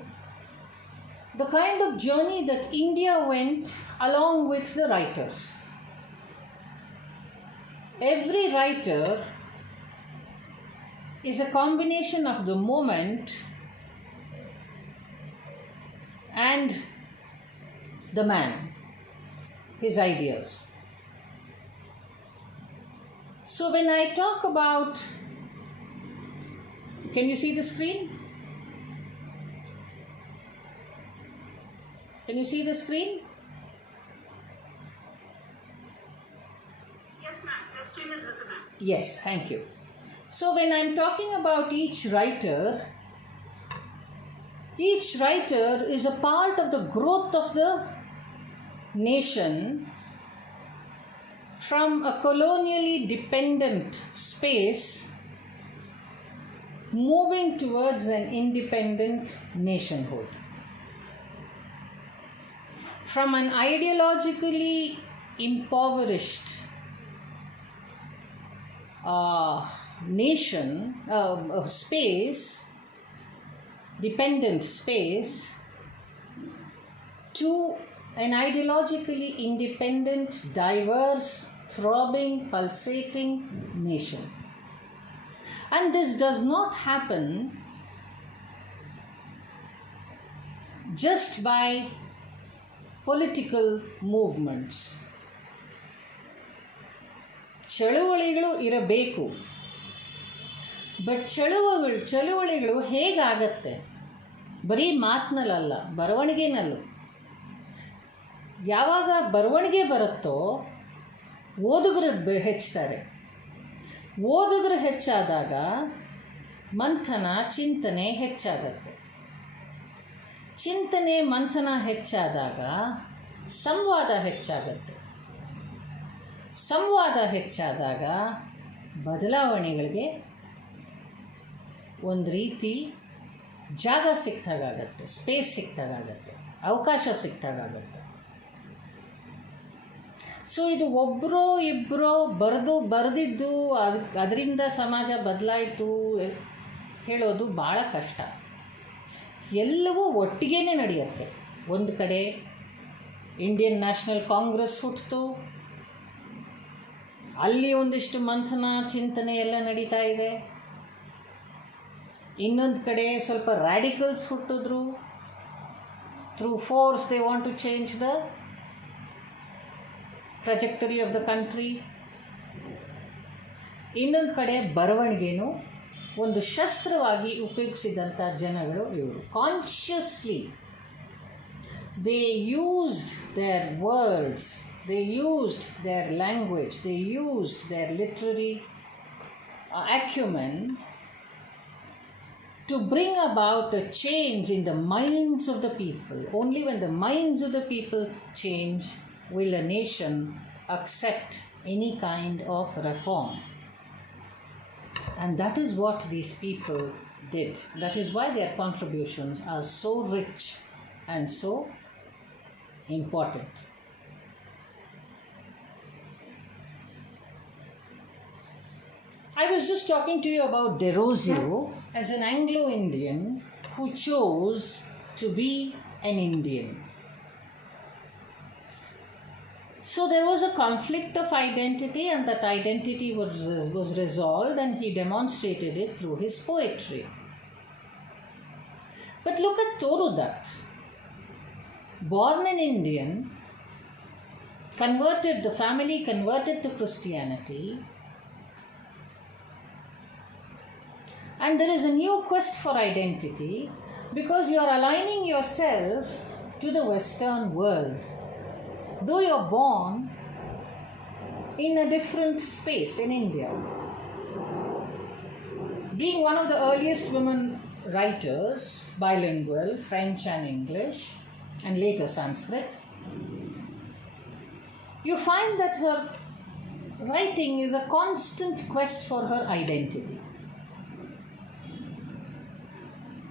the kind of journey that India went along with the writers. Every writer is a combination of the moment and the man, his ideas. So when I talk about, can you see the screen? Can you see the screen? Yes, ma'am. The screen is visible. Yes, thank you. So when I'm talking about each writer is a part of the growth of the nation from a colonially dependent space moving towards an independent nationhood. From an ideologically impoverished nation, space, dependent space, to an ideologically independent, diverse, throbbing, pulsating nation. And this does not happen just by political movements. ಚಳುವಳಿಗಳು ಇರಬೇಕು. But ಚಳುವಳಿಗಳು ಹೇಗಾಗತ್ತೆ? ಬರೀ ಮಾತಿನಲ್ಲ, ಬರವಣಿಗೆನಲ್ಲೂ. ಯಾವಾಗ ಬರವಣಿಗೆ ಬರುತ್ತೋ ಓದುಗರು ಹೆಚ್ಚುತ್ತಾರೆ. ಓದುಗರು ಹೆಚ್ಚಾದಾಗ ಮಂಥನ, ಚಿಂತನೆ ಹೆಚ್ಚಾಗತ್ತೆ. ಚಿಂತನೆ, ಮಂಥನ ಹೆಚ್ಚಾದಾಗ ಸಂವಾದ ಹೆಚ್ಚಾಗತ್ತೆ. ಸಂವಾದ ಹೆಚ್ಚಾದಾಗ ಬದಲಾವಣೆಗಳಿಗೆ ಒಂದು ರೀತಿ ಜಾಗ ಸಿಕ್ತಾಗತ್ತೆ, ಸ್ಪೇಸ್ ಸಿಕ್ತಾಗತ್ತೆ, ಅವಕಾಶ ಸಿಕ್ತಾಗತ್ತೆ. ಸೊ ಇದು ಒಬ್ಬರೋ ಇಬ್ಬರೋ ಬರೆದಿದ್ದು ಅದರಿಂದ ಸಮಾಜ ಬದಲಾಯಿತು ಹೇಳೋದು ಭಾಳ ಕಷ್ಟ. ಎಲ್ಲವೂ ಒಟ್ಟಿಗೆ ನಡೆಯುತ್ತೆ. ಒಂದು ಕಡೆ ಇಂಡಿಯನ್ ನ್ಯಾಷನಲ್ ಕಾಂಗ್ರೆಸ್ ಹುಟ್ಟಿತು, ಅಲ್ಲಿ ಒಂದಿಷ್ಟು ಮಂಥನ, ಚಿಂತನೆ ಎಲ್ಲ ನಡೀತಾ ಇದೆ. ಇನ್ನೊಂದು ಕಡೆ ಸ್ವಲ್ಪ ರ್ಯಾಡಿಕಲ್ಸ್ ಹುಟ್ಟಿದ್ರು. Through force they want to change the trajectory of the country. ಇನ್ನೊಂದು ಕಡೆ ಬರವಣಿಗೆನೂ ಒಂದು ಶಸ್ತ್ರವಾಗಿ ಉಪಯೋಗಿಸಿದಂಥ ಜನಗಳು ಇವರು. Consciously they used their words, they used their language, they used their literary acumen to bring about a change in the minds of the people. Only when the minds of the people change will a nation accept any kind of reform. And that is what these people did. That is why their contributions are so rich and so important. I was just talking to you about Derozier as an Anglo-Indian who chose to be an Indian. So there was a conflict of identity, and that identity was resolved, and he demonstrated it through his poetry. But look at Toru Dutt. Born an Indian, the family converted to Christianity, and there is a new quest for identity because you are aligning yourself to the Western world. Though you are born in a different space in India. Being one of the earliest women writers, bilingual, French and English, and later Sanskrit, you find that her writing is a constant quest for her identity.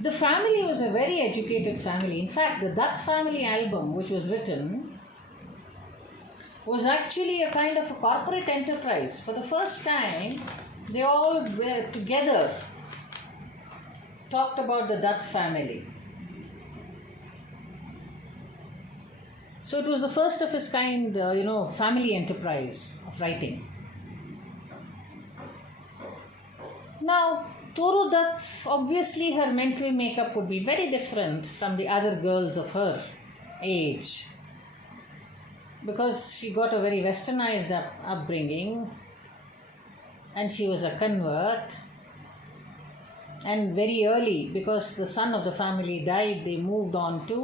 The family was a very educated family. In fact, the Dutt family album, which was written, was actually a kind of a corporate enterprise. For the first time, they all were together, talked about the Dutt family. So it was the first of its kind, family enterprise of writing. Now, Toru Dutt, obviously her mental makeup would be very different from the other girls of her age, because she got a very westernized upbringing, and she was a convert. And very early, because the son of the family died, they moved on to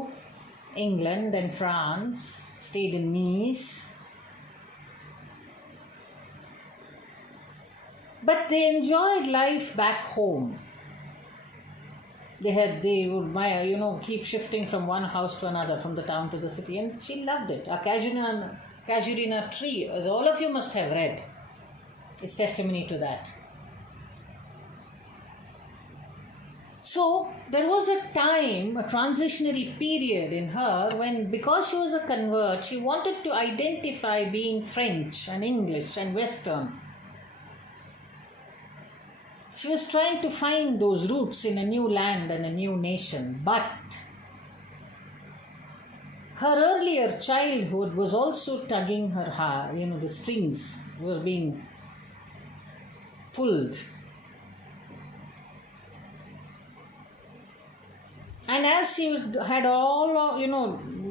England and France, stayed in Nice. But they enjoyed life back home. They would keep shifting from one house to another, from the town to the city, and she loved it. A Casuarina tree, as all of you must have read, is testimony to that. So there was a time, a transitionary period in her when, because she was a convert, she wanted to identify being French and English and Western. She was trying to find those roots in a new land and a new nation. But her earlier childhood was also tugging her heart. The strings were being pulled. And as she had all,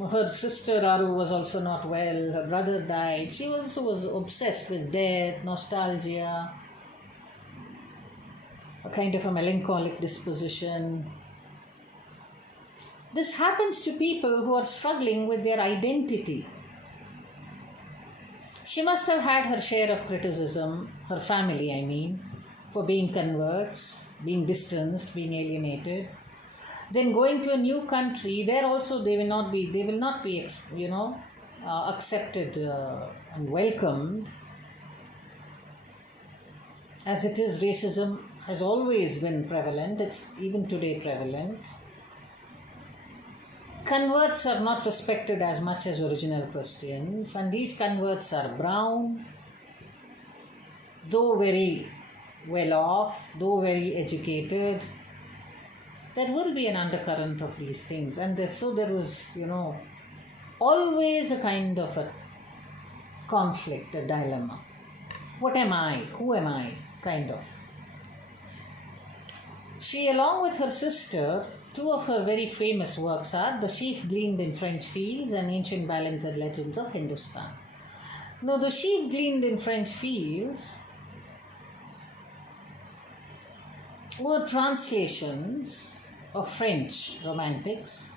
her sister Aru was also not well, her brother died. She also was obsessed with death, nostalgia, a kind of a melancholic disposition. This happens to people who are struggling with their identity. She must have had her share of criticism, her family, I mean, for being converts, being distanced, being alienated. Then going to a new country, there also they will not be accepted and welcomed. As it is, racism has always been prevalent. It's even today prevalent. Converts are not respected as much as original Christians, and these converts are brown, though very well off, though very educated. There will be an undercurrent of these things, and there was, always a kind of a conflict, a dilemma. What am I? Who am I? Kind of. She, along with her sister, two of her very famous works are The Sheaf Gleaned in French Fields and Ancient Ballads and Legends of Hindustan. Now, The Sheaf Gleaned in French Fields were translations of French romantics.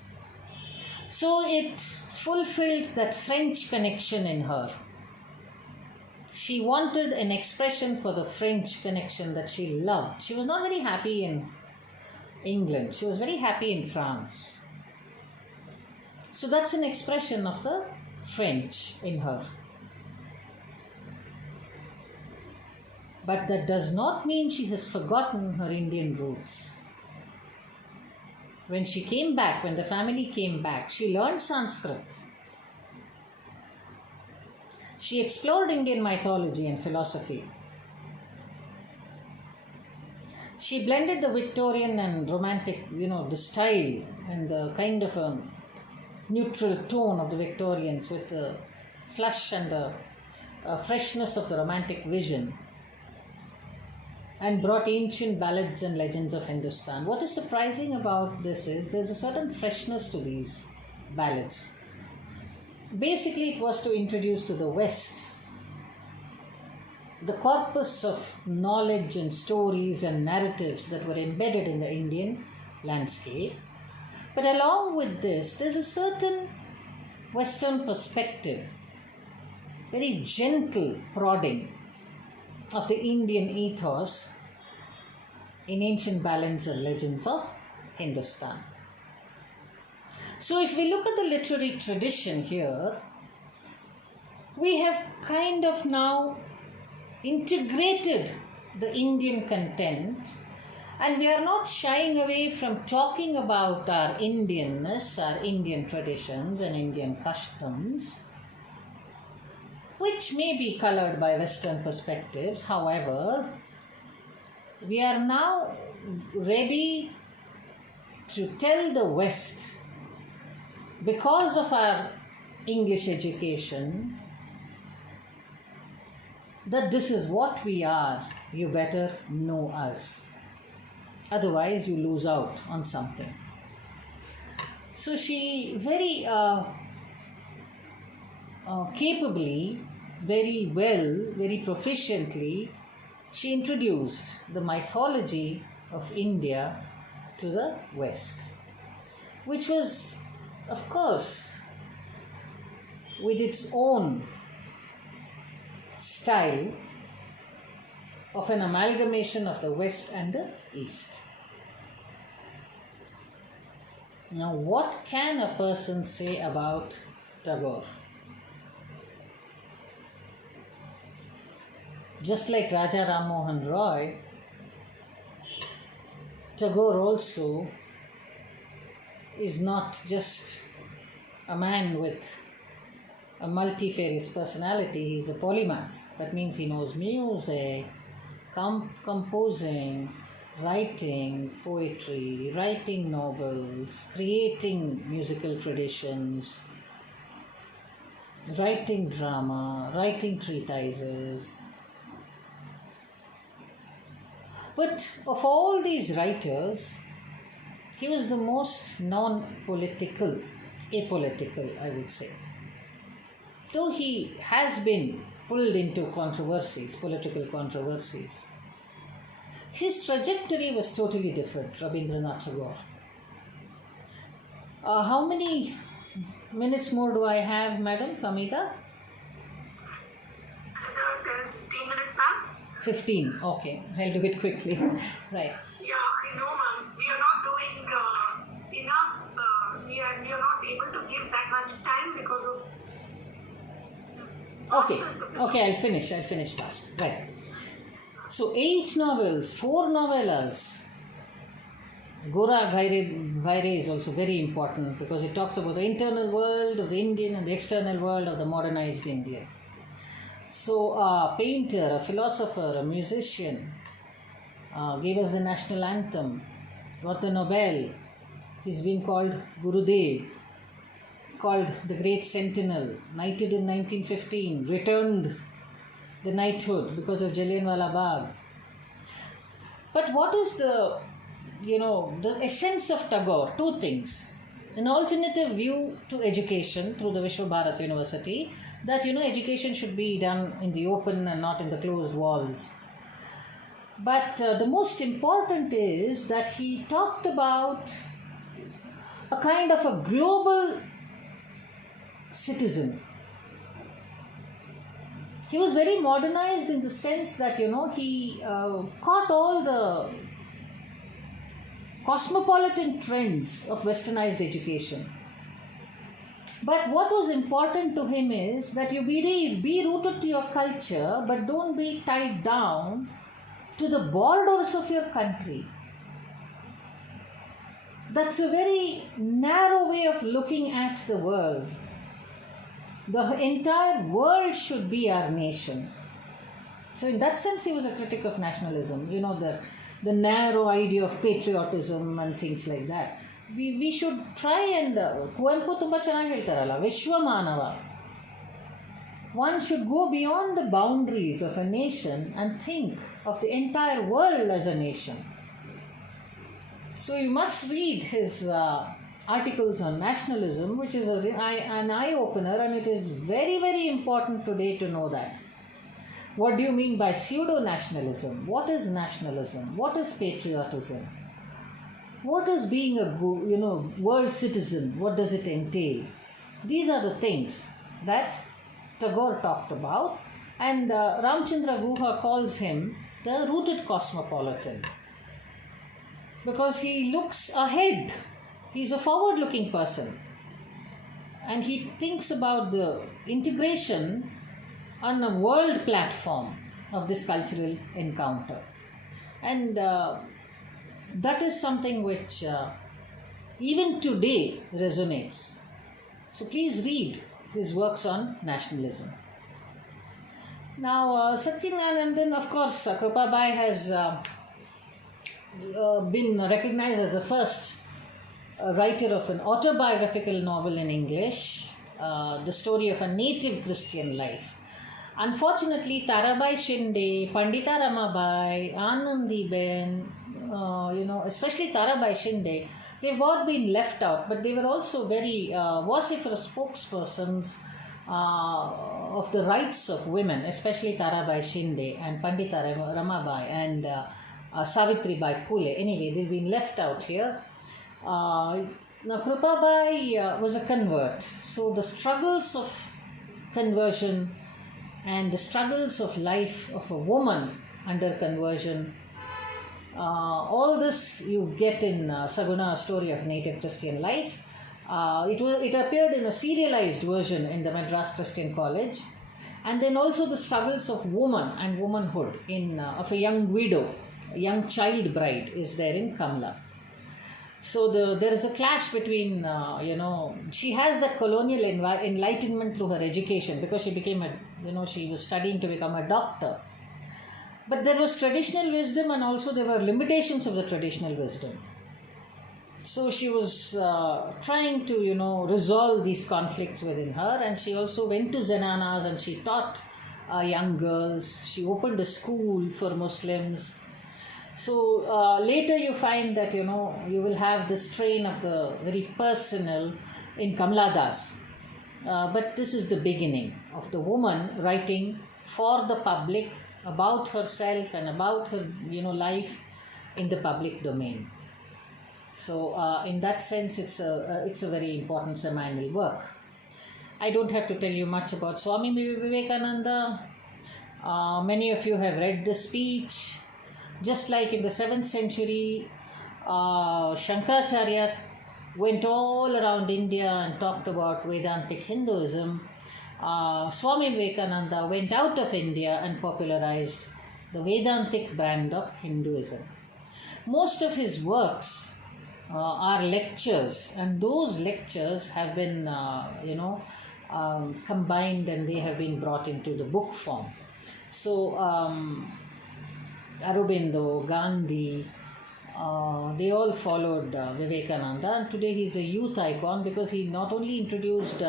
So it fulfilled that French connection in her. She wanted an expression for the French connection that she loved. She was not very happy in England. She was very happy in France. So that's an expression of the French in her. But that does not mean she has forgotten her Indian roots. When she came back, when the family came back, she learned Sanskrit. She explored Indian mythology and philosophy. She blended the Victorian and romantic, the style and the kind of a neutral tone of the Victorians with the flush and the freshness of the romantic vision, and brought ancient ballads and legends of Hindustan. What is surprising about this is there's a certain freshness to these ballads. Basically, it was to introduce to the West the corpus of knowledge and stories and narratives that were embedded in the Indian landscape. But along with this, there's a certain Western perspective, very gentle prodding of the Indian ethos in ancient ballads and legends of Hindustan. So if we look at the literary tradition here, we have kind of now integrated the Indian content, and we are not shying away from talking about our Indianness, our Indian traditions and Indian customs, which may be colored by Western perspectives. However, we are now ready to tell the West, because of our English education, that this is what we are. You better know us. Otherwise, you lose out on something. So she very capably, very well, very proficiently, she introduced the mythology of India to the West, which was, of course, with its own style of an amalgamation of the West and the East. Now, what can a person say about Tagore? Just like Raja Ram Mohan Roy, Tagore also is not just a man with a multifarious personality. He is a polymath. That means he knows music, composing, writing poetry, writing novels, creating musical traditions, writing drama, writing treatises. But of all these writers, he was the most non-political, apolitical, I would say. Though he has been pulled into controversies, political controversies, his trajectory was totally different, Rabindranath Tagore. How many minutes more do I have, Madam Famita? 15 minutes, ma'am. 15, okay. I'll do it quickly. Right. Yeah, I know, ma'am. We are not doing enough. We are not able to give that much time because of... Okay, I'll finish fast. Right. So 8 novels, 4 novellas. Gohar Ghaire is also very important because it talks about the internal world of the Indian and the external world of the modernized India. So a painter, a philosopher, a musician, gave us the national anthem, got the Nobel. He's been called Gurudev, called the Great Sentinel, knighted in 1915, returned the knighthood because of Jallianwala Bagh. But what is the essence of Tagore? 2 things. An alternative view to education through the Vishwa Bharat University, that education should be done in the open and not in the closed walls. But the most important is that he talked about a kind of a global citizen. He was very modernized in the sense that he caught all the cosmopolitan trends of westernized education. But what was important to him is that you be rooted to your culture, but don't be tied down to the borders of your country. That's a very narrow way of looking at the world. The entire world should be our nation. So in that sense, he was a critic of nationalism. The narrow idea of patriotism and things like that. We should try and Kuvenpu tumba chennagi heltaralla, Vishwamanava. One should go beyond the boundaries of a nation and think of the entire world as a nation. So you must read his articles on nationalism, which is an eye-opener, and it is very, very important today to know that. What do you mean by pseudo-nationalism? What is nationalism? What is patriotism? What is being a world citizen? What does it entail? These are the things that Tagore talked about, and Ramchandra Guha calls him the rooted cosmopolitan because he looks ahead. He's a forward-looking person, and he thinks about the integration on a world platform of this cultural encounter. And that is something which even today resonates. So please read his works on nationalism. Now, Satyanandan, of course, Krupabai has been recognized as the first writer of an autobiographical novel in English, the story of a native Christian life. Unfortunately, Tarabai Shinde, Pandita Ramabai, Anandi Ben, especially Tarabai Shinde, they've all been left out, but they were also very vociferous spokespersons of the rights of women, especially Tarabai Shinde and Pandita Ramabai and Savitribai Phule. Anyway, they've been left out here. Now, Krupabai was a convert, so the struggles of conversion and the struggles of life of a woman under conversion, all this you get in Saguna, Story of Native Christian Life. It appeared in a serialized version in the Madras Christian College, and then also the struggles of woman and womanhood of a young widow, a young child bride is there in Kamla. So there is a clash between, she has that colonial enlightenment through her education because she became she was studying to become a doctor. But there was traditional wisdom, and also there were limitations of the traditional wisdom. So she was trying to, resolve these conflicts within her, and she also went to Zenanas and she taught young girls. She opened a school for Muslims. So later you find that, you will have this strain of the very personal in Kamala Das. But this is the beginning of the woman writing for the public about herself and about her life in the public domain. So in that sense, it's a very important seminal work. I don't have to tell you much about Swami Vivekananda. Many of you have read the speech. Just like in the 7th century, Shankaracharya went all around India and talked about Vedantic Hinduism. Swami Vivekananda went out of India and popularized the Vedantic brand of Hinduism. Most of his works are lectures, and those lectures have been combined, and they have been brought into the book form. So Aurobindo, Gandhi, they all followed Vivekananda, and today he is a youth icon because he not only introduced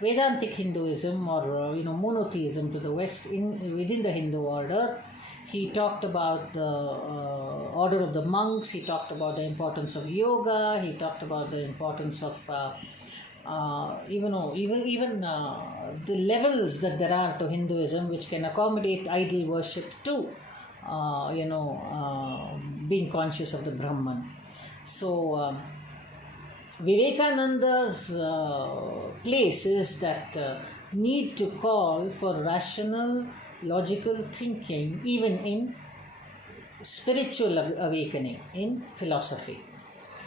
Vedantic Hinduism or monotheism to the West within the Hindu order. He talked about the order of the monks. He talked about the importance of yoga. He talked about the importance of even the levels that there are to Hinduism, which can accommodate idol worship too. Being conscious of the Brahman. So Vivekananda's place is that need to call for rational, logical thinking, even in spiritual awakening, in philosophy.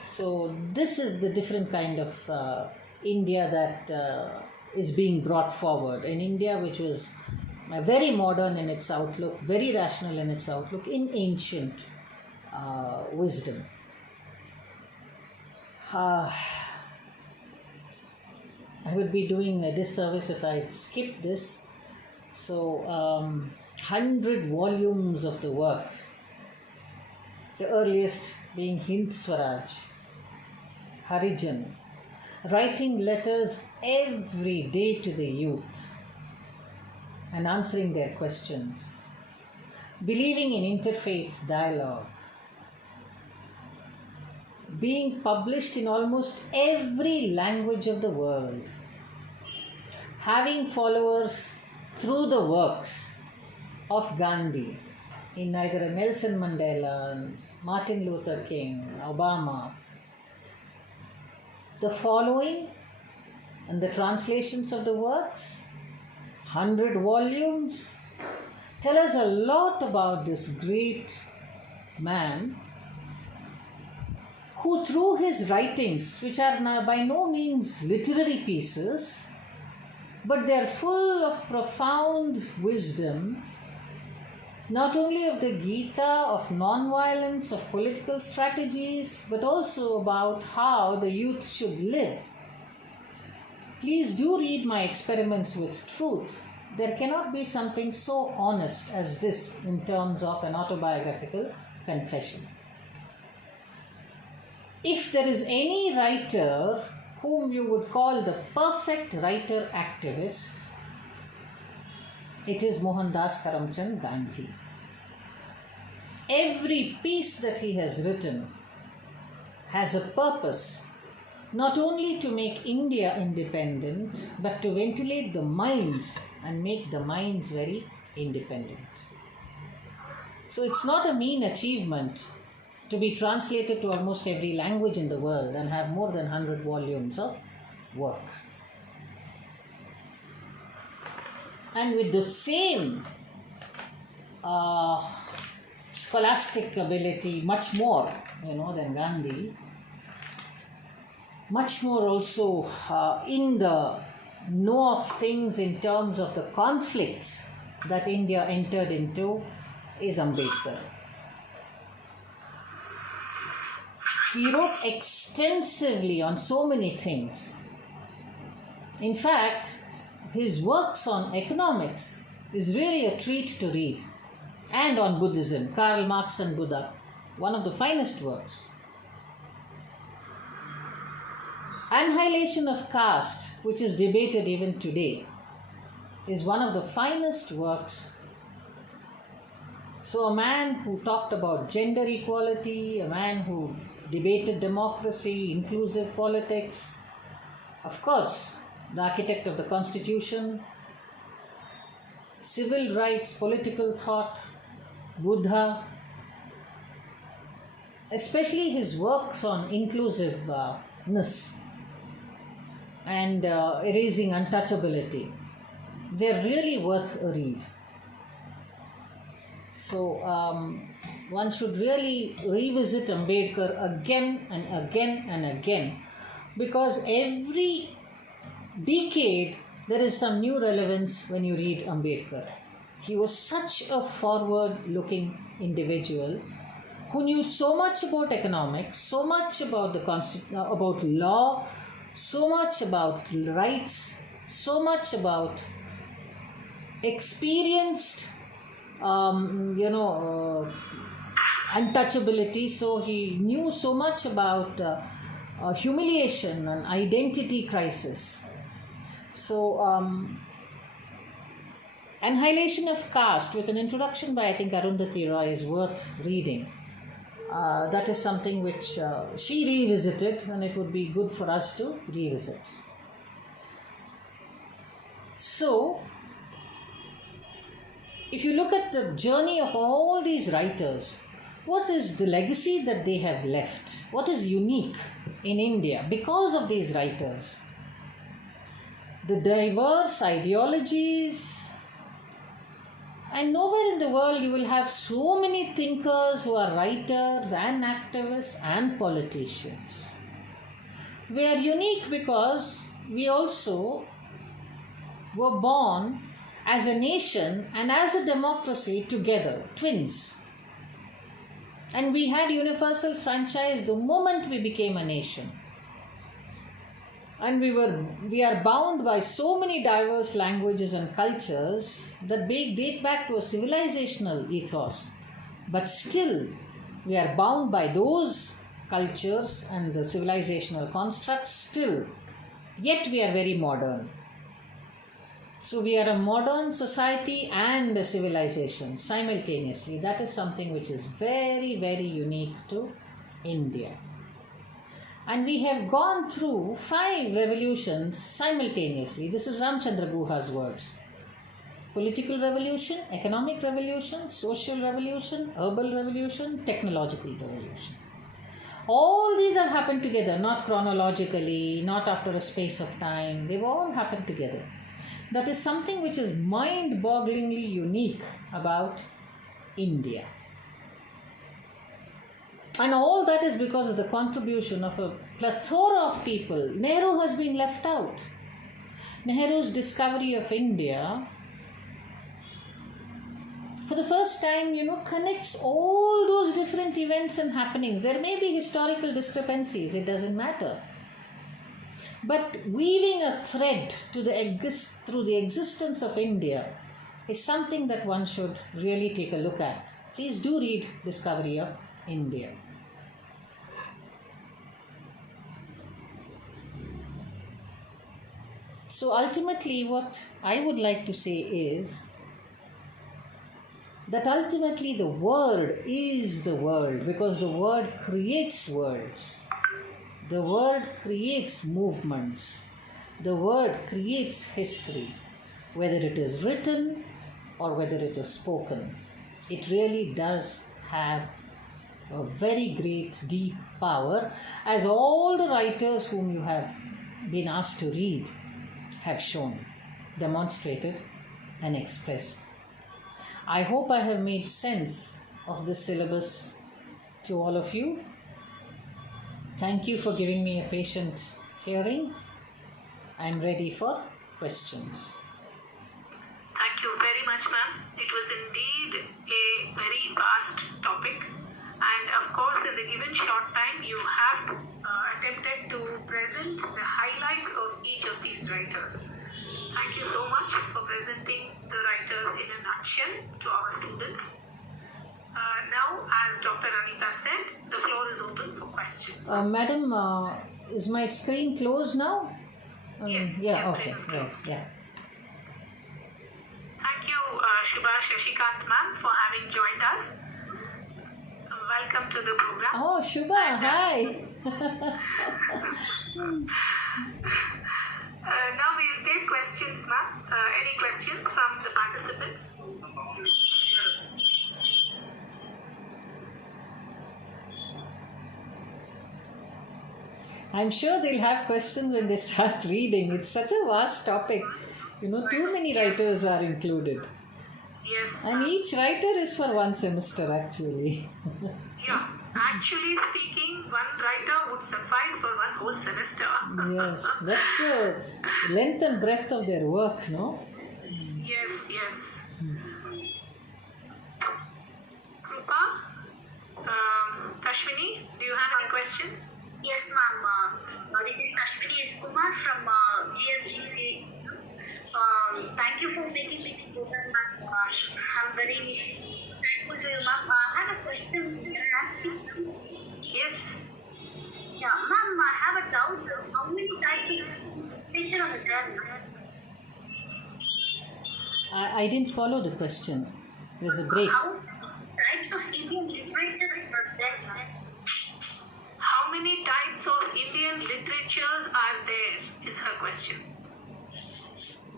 So this is the different kind of India that is being brought forward. An India which was very modern in its outlook, very rational in its outlook, in ancient wisdom. I would be doing a disservice if I skip this. So 100 volumes of the work, the earliest being Hind Swaraj, Harijan, writing letters every day to the youth and answering their questions, believing in interfaith dialogue, being published in almost every language of the world, having followers through the works of Gandhi, in either Nelson Mandela, Martin Luther King, Obama. The following and the translations of the works, 100 volumes, tell us a lot about this great man who, through his writings, which are by no means literary pieces, but they are full of profound wisdom, not only of the Gita, of non-violence, of political strategies, but also about how the youth should live. Please do read my Experiments with Truth. There cannot be something so honest as this in terms of an autobiographical confession. If there is any writer whom you would call the perfect writer activist, it is Mohandas Karamchand Gandhi. Every piece that he has written has a purpose, not only to make India independent, but to ventilate the minds and make the minds very independent. So it's not a mean achievement to be translated to almost every language in the world and have more than 100 volumes of work. And with the same scholastic ability, much more, than Gandhi, much more also in the know of things in terms of the conflicts that India entered into, is Ambedkar. He wrote extensively on so many things. In fact, his works on economics is really a treat to read. And on Buddhism, Karl Marx and Buddha, one of the finest works. Annihilation of Caste, which is debated even today, is one of the finest works. So a man who talked about gender equality, a man who debated democracy, inclusive politics, of course, the architect of the Constitution, civil rights, political thought, Buddha, especially his works on inclusiveness and erasing untouchability. They're really worth a read. So one should really revisit Ambedkar again and again and again, because every decade there is some new relevance when you read Ambedkar. He was such a forward-looking individual who knew so much about economics, so much about about law, so much about rights, so much about experienced untouchability. So he knew so much about humiliation and identity crisis. So Annihilation of Caste, with an introduction by, I think, Arundhati Roy, is worth reading. That is something which she revisited, and it would be good for us to revisit. So, if you look at the journey of all these writers, what is the legacy that they have left? What is unique in India because of these writers? The diverse ideologies, and nowhere in the world you will have so many thinkers who are writers and activists and politicians. We are unique because we also were born as a nation and as a democracy together, twins. And we had universal franchise the moment we became a nation. And we are bound by so many diverse languages and cultures that date back to a civilizational ethos. But still, we are bound by those cultures and the civilizational constructs still. Yet we are very modern. So we are a modern society and a civilization simultaneously. That is something which is very, very unique to India. And we have gone through 5 revolutions simultaneously. This is Ramchandra Guha's words. Political revolution, economic revolution, social revolution, urban revolution, technological revolution. All these have happened together, not chronologically, not after a space of time. They've all happened together. That is something which is mind-bogglingly unique about India. And all that is because of the contribution of a plethora of people. Nehru has been left out. Nehru's discovery of India, for the first time, connects all those different events and happenings. There may be historical discrepancies, it doesn't matter. But weaving a thread through the existence of India is something that one should really take a look at. Please do read Discovery of India. So ultimately, what I would like to say is that ultimately the word is the world, because the word creates worlds. The word creates movements. The word creates history, whether it is written or whether it is spoken. It really does have a very great, deep power, as all the writers whom you have been asked to read have shown, demonstrated, and expressed. I hope I have made sense of this syllabus to all of you. Thank you for giving me a patient hearing. I am ready for questions. Thank you very much, ma'am. It was indeed a very vast topic. And of course, in the given short time, you have attempted to present the highlights of each of these writers. Thank you so much for presenting the writers in a nutshell to our students. Now, as Dr. Anita said, the floor is open for questions. Madam, is my screen closed now? Yes. Yeah, yes, okay, right, yeah. Thank you, Shubha Shashikant ma'am, for having joined us. Welcome to the program. Oh, Shubha, hi. Now we'll take questions, ma'am. Any questions from the participants? I'm sure they'll have questions when they start reading. It's such a vast topic. Too many writers are included. Yes. And each writer is for one semester, actually. Yeah. Actually speaking, one writer would suffice for one whole semester. Yes, that's the length and breadth of their work, no? Yes, yes. Krupa, Kashmini, do you have any questions? Yes, ma'am. This is Kashmini S. Kumar from GSGC. Thank you for making this program, ma'am. I'm very thankful to you, ma'am. I have a question. Can I ask you? Yes. Yeah, ma'am, I have a doubt. How many types of literature on the journal? I didn't follow the question. There's a break. How types of Indian literature are there? How many types of Indian literatures are there, is her question.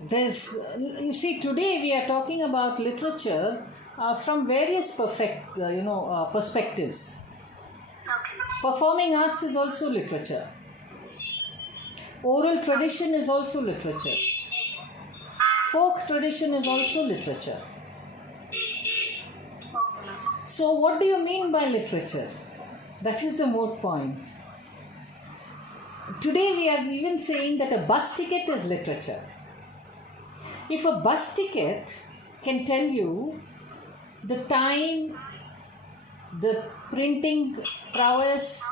You see, today we are talking about literature from various perspectives. Okay. Performing arts is also literature. Oral tradition is also literature. Folk tradition is also literature. So what do you mean by literature? That is the moot point. Today we are even saying that a bus ticket is literature. If a bus ticket can tell you the time, the printing prowess,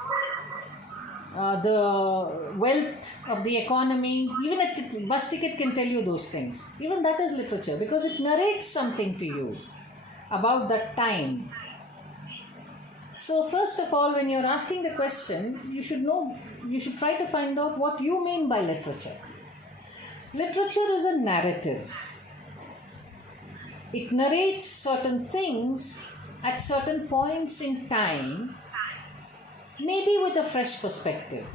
the wealth of the economy, even a bus ticket can tell you those things. Even that is literature because it narrates something to you about that time. So first of all, when you're asking the question, you should try to find out what you mean by literature. Literature is a narrative. It narrates certain things at certain points in time, maybe with a fresh perspective.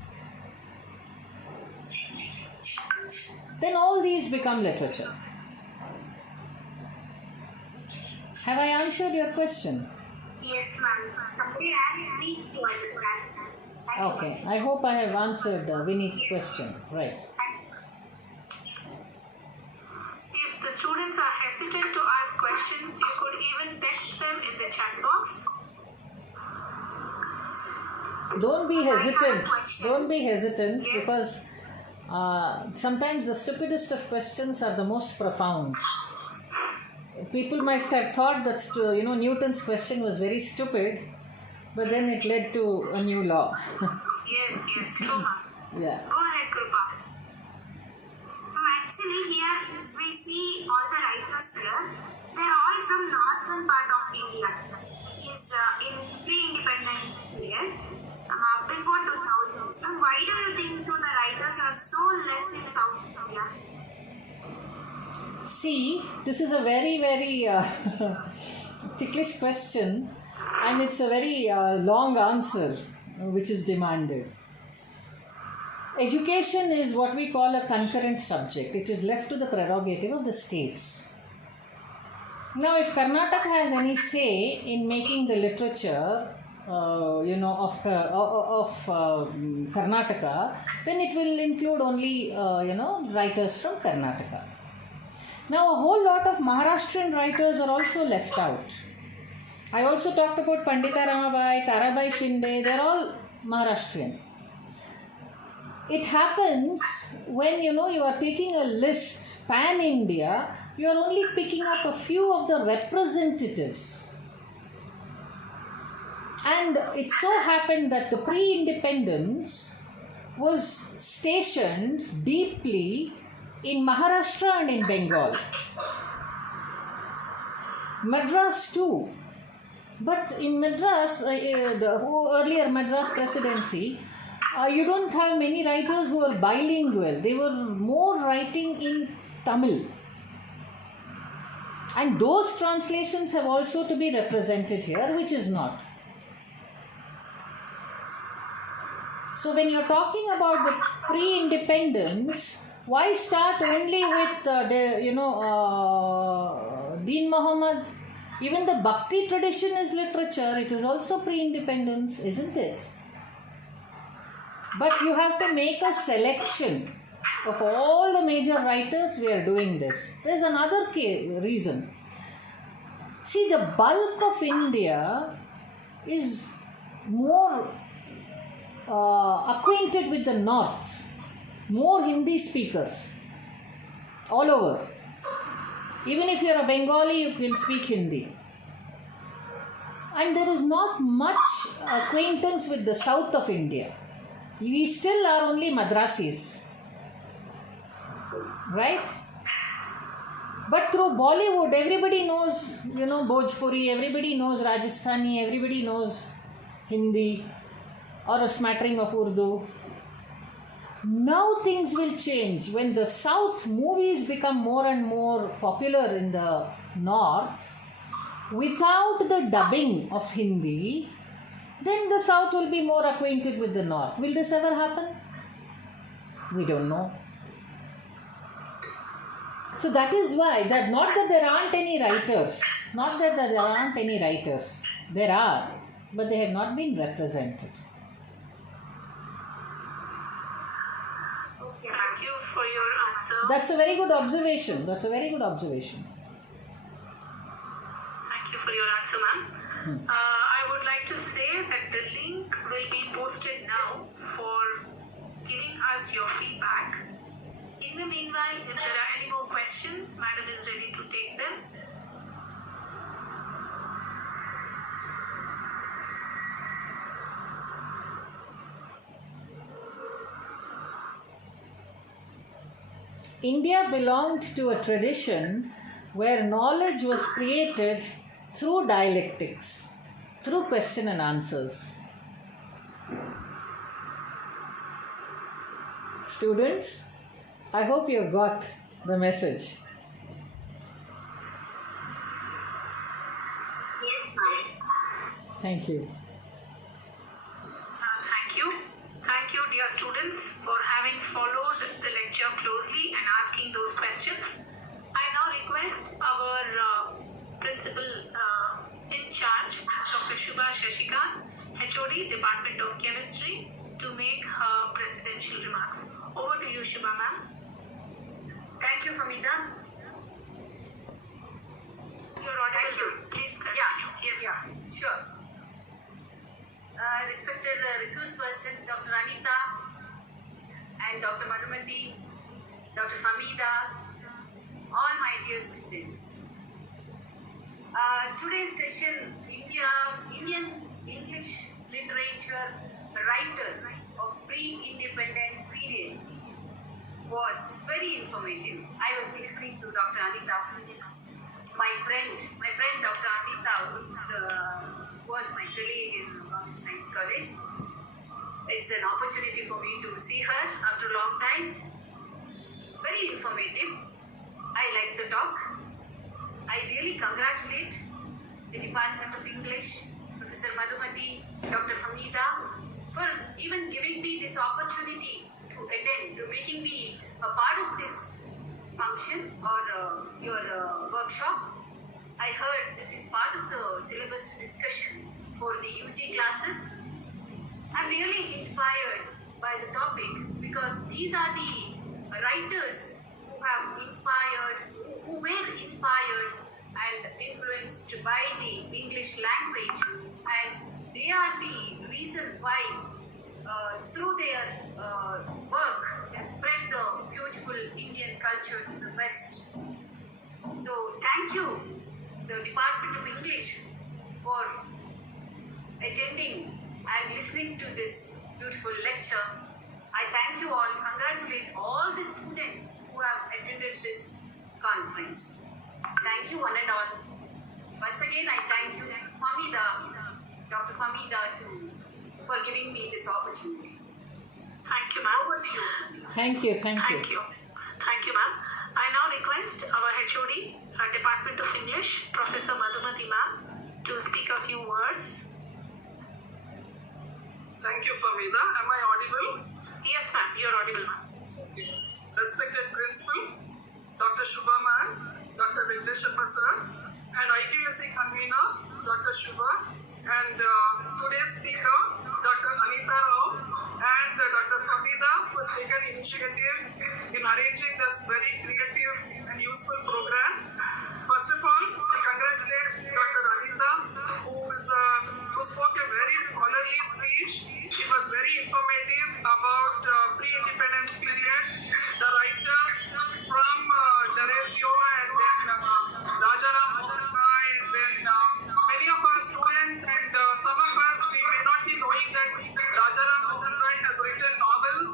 Then all these become literature. Have I answered your question? Yes, ma'am. Somebody asked me to understand. Okay, I hope I have answered Vineet's question. Right. If the students are hesitant to ask questions, you could even text them in the chat box. Don't be hesitant. Don't be hesitant because sometimes the stupidest of questions are the most profound. People might have thought that Newton's question was very stupid, but then it led to a new law. Yes, true, ma'am. Yeah. Go ahead, Krupa. Actually, here, if we see all the writers here, they are all from northern part of India. Is in pre-independent period, before 2000. And why do you think the writers are so less in South India? See, this is a very, very ticklish question, and it's a very long answer which is demanded. Education is what we call a concurrent subject. It is left to the prerogative of the states. Now, if Karnataka has any say in making the literature, of Karnataka, then it will include only, writers from Karnataka. Now, a whole lot of Maharashtrian writers are also left out. I also talked about Pandita Ramabai, Tarabai Shinde, they're all Maharashtrian. It happens when, you are taking a list pan-India, you are only picking up a few of the representatives. And it so happened that the pre-independence was stationed deeply in Maharashtra and in Bengal. Madras too. But in Madras, the earlier Madras presidency, you don't have many writers who are bilingual. They were more writing in Tamil. And those translations have also to be represented here, which is not. So when you're talking about the pre-independence, Why start only with Deen Muhammad? Even the Bhakti tradition is literature. It is also pre-independence, isn't it? But you have to make a selection of all the major writers. We are doing this. There's another reason. See, the bulk of India is more acquainted with the north, more Hindi speakers all over. Even if you're a Bengali, you will speak Hindi. And there is not much acquaintance with the south of India. We still are only Madrasis, right? But through Bollywood, everybody knows, Bhojpuri, everybody knows Rajasthani, everybody knows Hindi or a smattering of Urdu. Now things will change. When the South movies become more and more popular in the North, without the dubbing of Hindi, then the South will be more acquainted with the North. Will this ever happen? We don't know. So that is why, not that there aren't any writers, there are, but they have not been represented. Thank you for your answer. That's a very good observation. Thank you for your answer, ma'am. I would like to say that the link will be posted now for giving us your feedback. In the meanwhile, if there are any more questions, madam is ready to take them. India belonged to a tradition where knowledge was created through dialectics, through question and answers. Students, I hope you have got the message. Yes, ma'am. Thank you. Thank you, dear students, for having followed the lecture closely and asking those questions. I now request our principal in charge, Dr. Shubha Shashikant, HOD, Department of Chemistry, to make her presidential remarks. Over to you, Shubha ma'am. Thank you, Famida. You're audible. Thank you. Please continue. Yes. Yeah, sure. Respected resource person, Dr. Anita and Dr. Madhumati, Dr. Famida, all my dear students. Today's session, Indian English literature writers of pre-independent period was very informative. I was listening to Dr. Anita. It's my friend Dr. Anita, was my colleague in Government Science College. It's an opportunity for me to see her after a long time. Very informative. I like the talk. I really congratulate the Department of English, Professor Madhumati, Dr. Famida, for even giving me this opportunity to attend, to making me a part of this function or your workshop. I heard this is part of the syllabus discussion for the UG classes. I'm really inspired by the topic because these are the writers who have inspired, who were inspired and influenced by the English language, and they are the reason why through their work they spread the beautiful Indian culture to the West. So thank you, the Department of English, for attending and listening to this beautiful lecture. I thank you all, congratulate all the students who have attended this conference. Thank you one and all. Once again, I thank you, Dr. Famida, for giving me this opportunity. Thank you, ma'am. Over to you. Thank you. Thank you, ma'am. I now request our HOD, Department of English, Professor Madhumati ma'am, to speak a few words. Thank you, Famida. Am I audible? Yes, ma'am. You're audible, ma'am. Okay. respected principal, Dr. Shubha ma'am, Dr. Vignesh Prasad, and ITSC convener, Dr. Shubha, and today's speaker, Dr. Anita Rao, and Dr. Samida, who has taken initiative in arranging this very creative and useful program. First of all, I congratulate Dr. Anita, who spoke a very scholarly speech. It was very informative about pre-independence period, the writers from Derozier and then Rajaram Mohanbai, and then many of our students and some of us, we may not be knowing that Rajaram Mohanbai has written novels.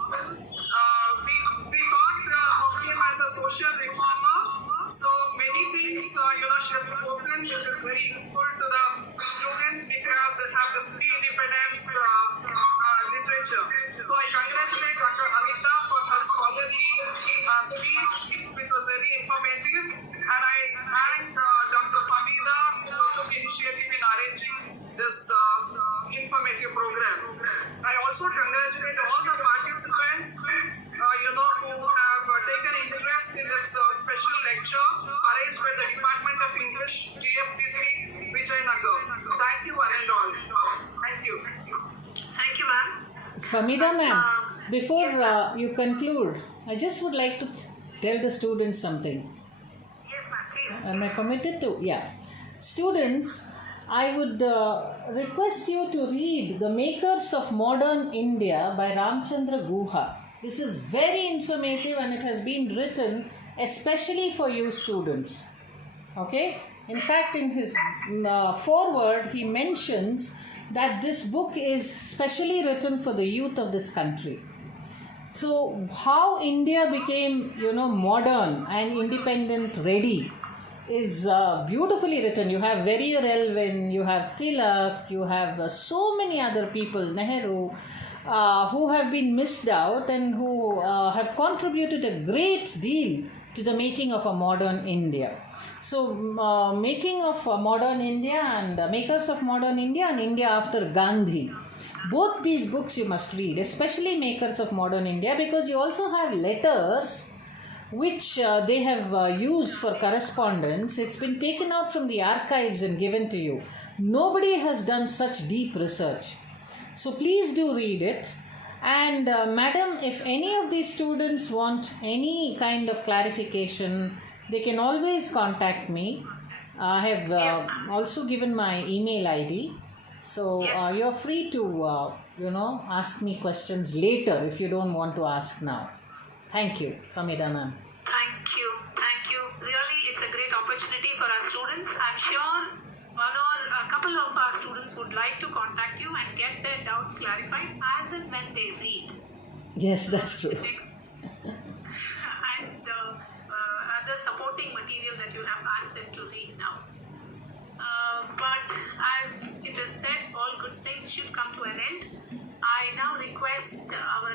We thought of him as a social reformer. So many things, she has spoken, which is very useful to the students because they have this pre-independence literature. So I congratulate Dr. Anita for her scholarly speech, which was very informative, and I thank Dr. Famida who took initiative in arranging this informative program. I also congratulate all the participants, who have taken interest in this special lecture arranged by the Department of English, GFTC, Vijayanagar. Thank you one and all. Thank you. Thank you, ma'am. Famida ma'am, before you conclude, I just would like to tell the students something. Yes, ma'am, please. Am I permitted to? Yeah. Students, I would request you to read The Makers of Modern India by Ramchandra Gohar. This is very informative and it has been written especially for you students. Okay? In fact, in his foreword, he mentions that this book is specially written for the youth of this country. So, how India became, modern and independent ready is beautifully written. You have Verrier Elwin, you have Tilak, you have so many other people, Nehru, who have been missed out and who have contributed a great deal to the making of a modern India. So, making of modern India and makers of modern India and India after Gandhi. Both these books you must read, especially Makers of Modern India, because you also have letters which they have used for correspondence. It's been taken out from the archives and given to you. Nobody has done such deep research. So please do read it. And madam, if any of these students want any kind of clarification, they can always contact me. I have also given my email ID. So you're free to, ask me questions later if you don't want to ask now. Thank you, Famida ma'am. Thank you. Really, it's a great opportunity for our students. I'm sure one or a couple of our students would like to contact you and get their doubts clarified as and when they read. Yes, that's true. And other supporting material that you have asked them to read now. But as it is said, all good things should come to an end. I now request our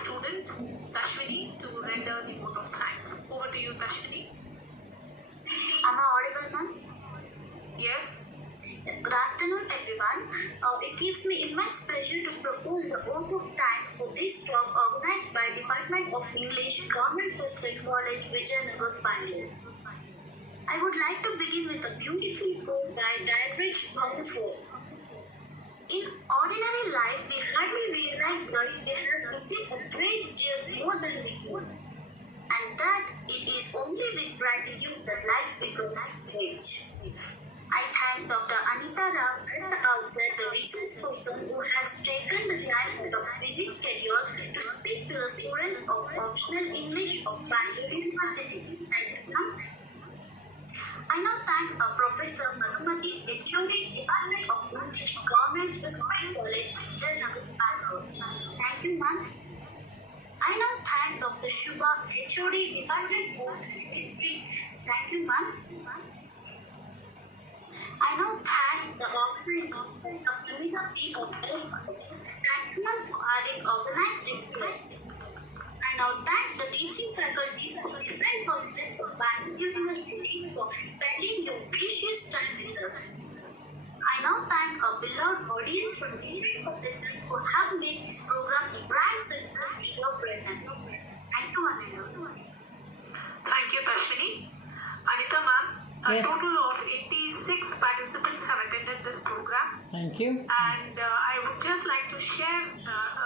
student, Tashwini, to render the vote of thanks. Over to you, Tashwini. Am I audible, ma'am? Yes. Good afternoon, everyone. It gives me immense pleasure to propose the vote of thanks for this talk organized by Department of English, Government First Grade College, Vijayanagar, Bangalore. I would like to begin with a beautiful quote by Derozier. In ordinary life, we hardly realize that we have received a great deal more than we do, and that it is only with gratitude that life becomes rich. I thank Dr. Anita Rao, the research person who has taken the time out of busy schedule to speak to the students of optional English of Bangalore University. Thank you, ma'am. I now thank Professor Madhumati, HOD, Department of English, Government First Grade College, Vijayanagar, Bangalore. Thank you, ma'am. I now thank Dr. Shubha, HOD, Department of History. Thank you, ma'am. I now thank the organizers of Untitled Chapter. Thank you, ma'am, for having organized this event. I now thank the teaching faculty of different colleges of Bangalore University for spending your precious time with us. I now thank our beloved audience from various colleges who have made this program a grand success before present. And Thank you, Tashwini. Anita ma'am, a Yes. total of 86 participants have attended this program. Thank you. And I would just like to share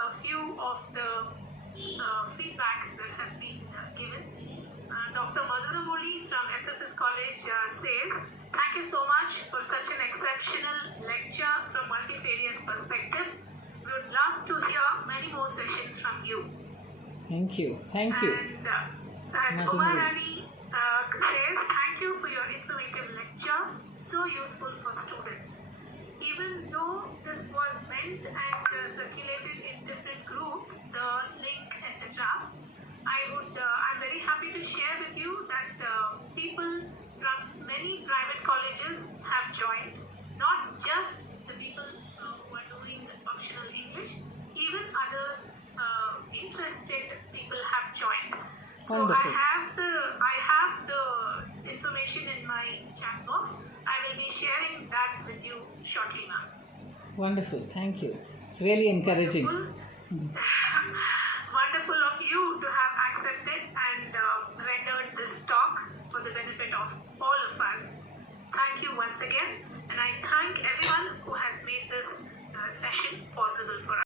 a few of the feedback that has been given. Dr. Madhuramoli from SFS College says, thank you so much for such an exceptional lecture from multifarious perspective. We would love to hear many more sessions from you. Thank you. Thank you. And Madhumali. Umar Ali says, thank you for your informative lecture, so useful for students. Even though this was meant and circulated in different groups, the link, etc., I'm very happy to share with you that people from many private colleges have joined, not just the people who are doing optional English, even other interested people have joined. So Wonderful. I have the information in my chat box. I will be sharing that with you shortly, ma'am. Wonderful. Thank you. It's really encouraging. Wonderful of you to have accepted and rendered this talk for the benefit of all of us. Thank you once again, and I thank everyone who has made this session possible for us.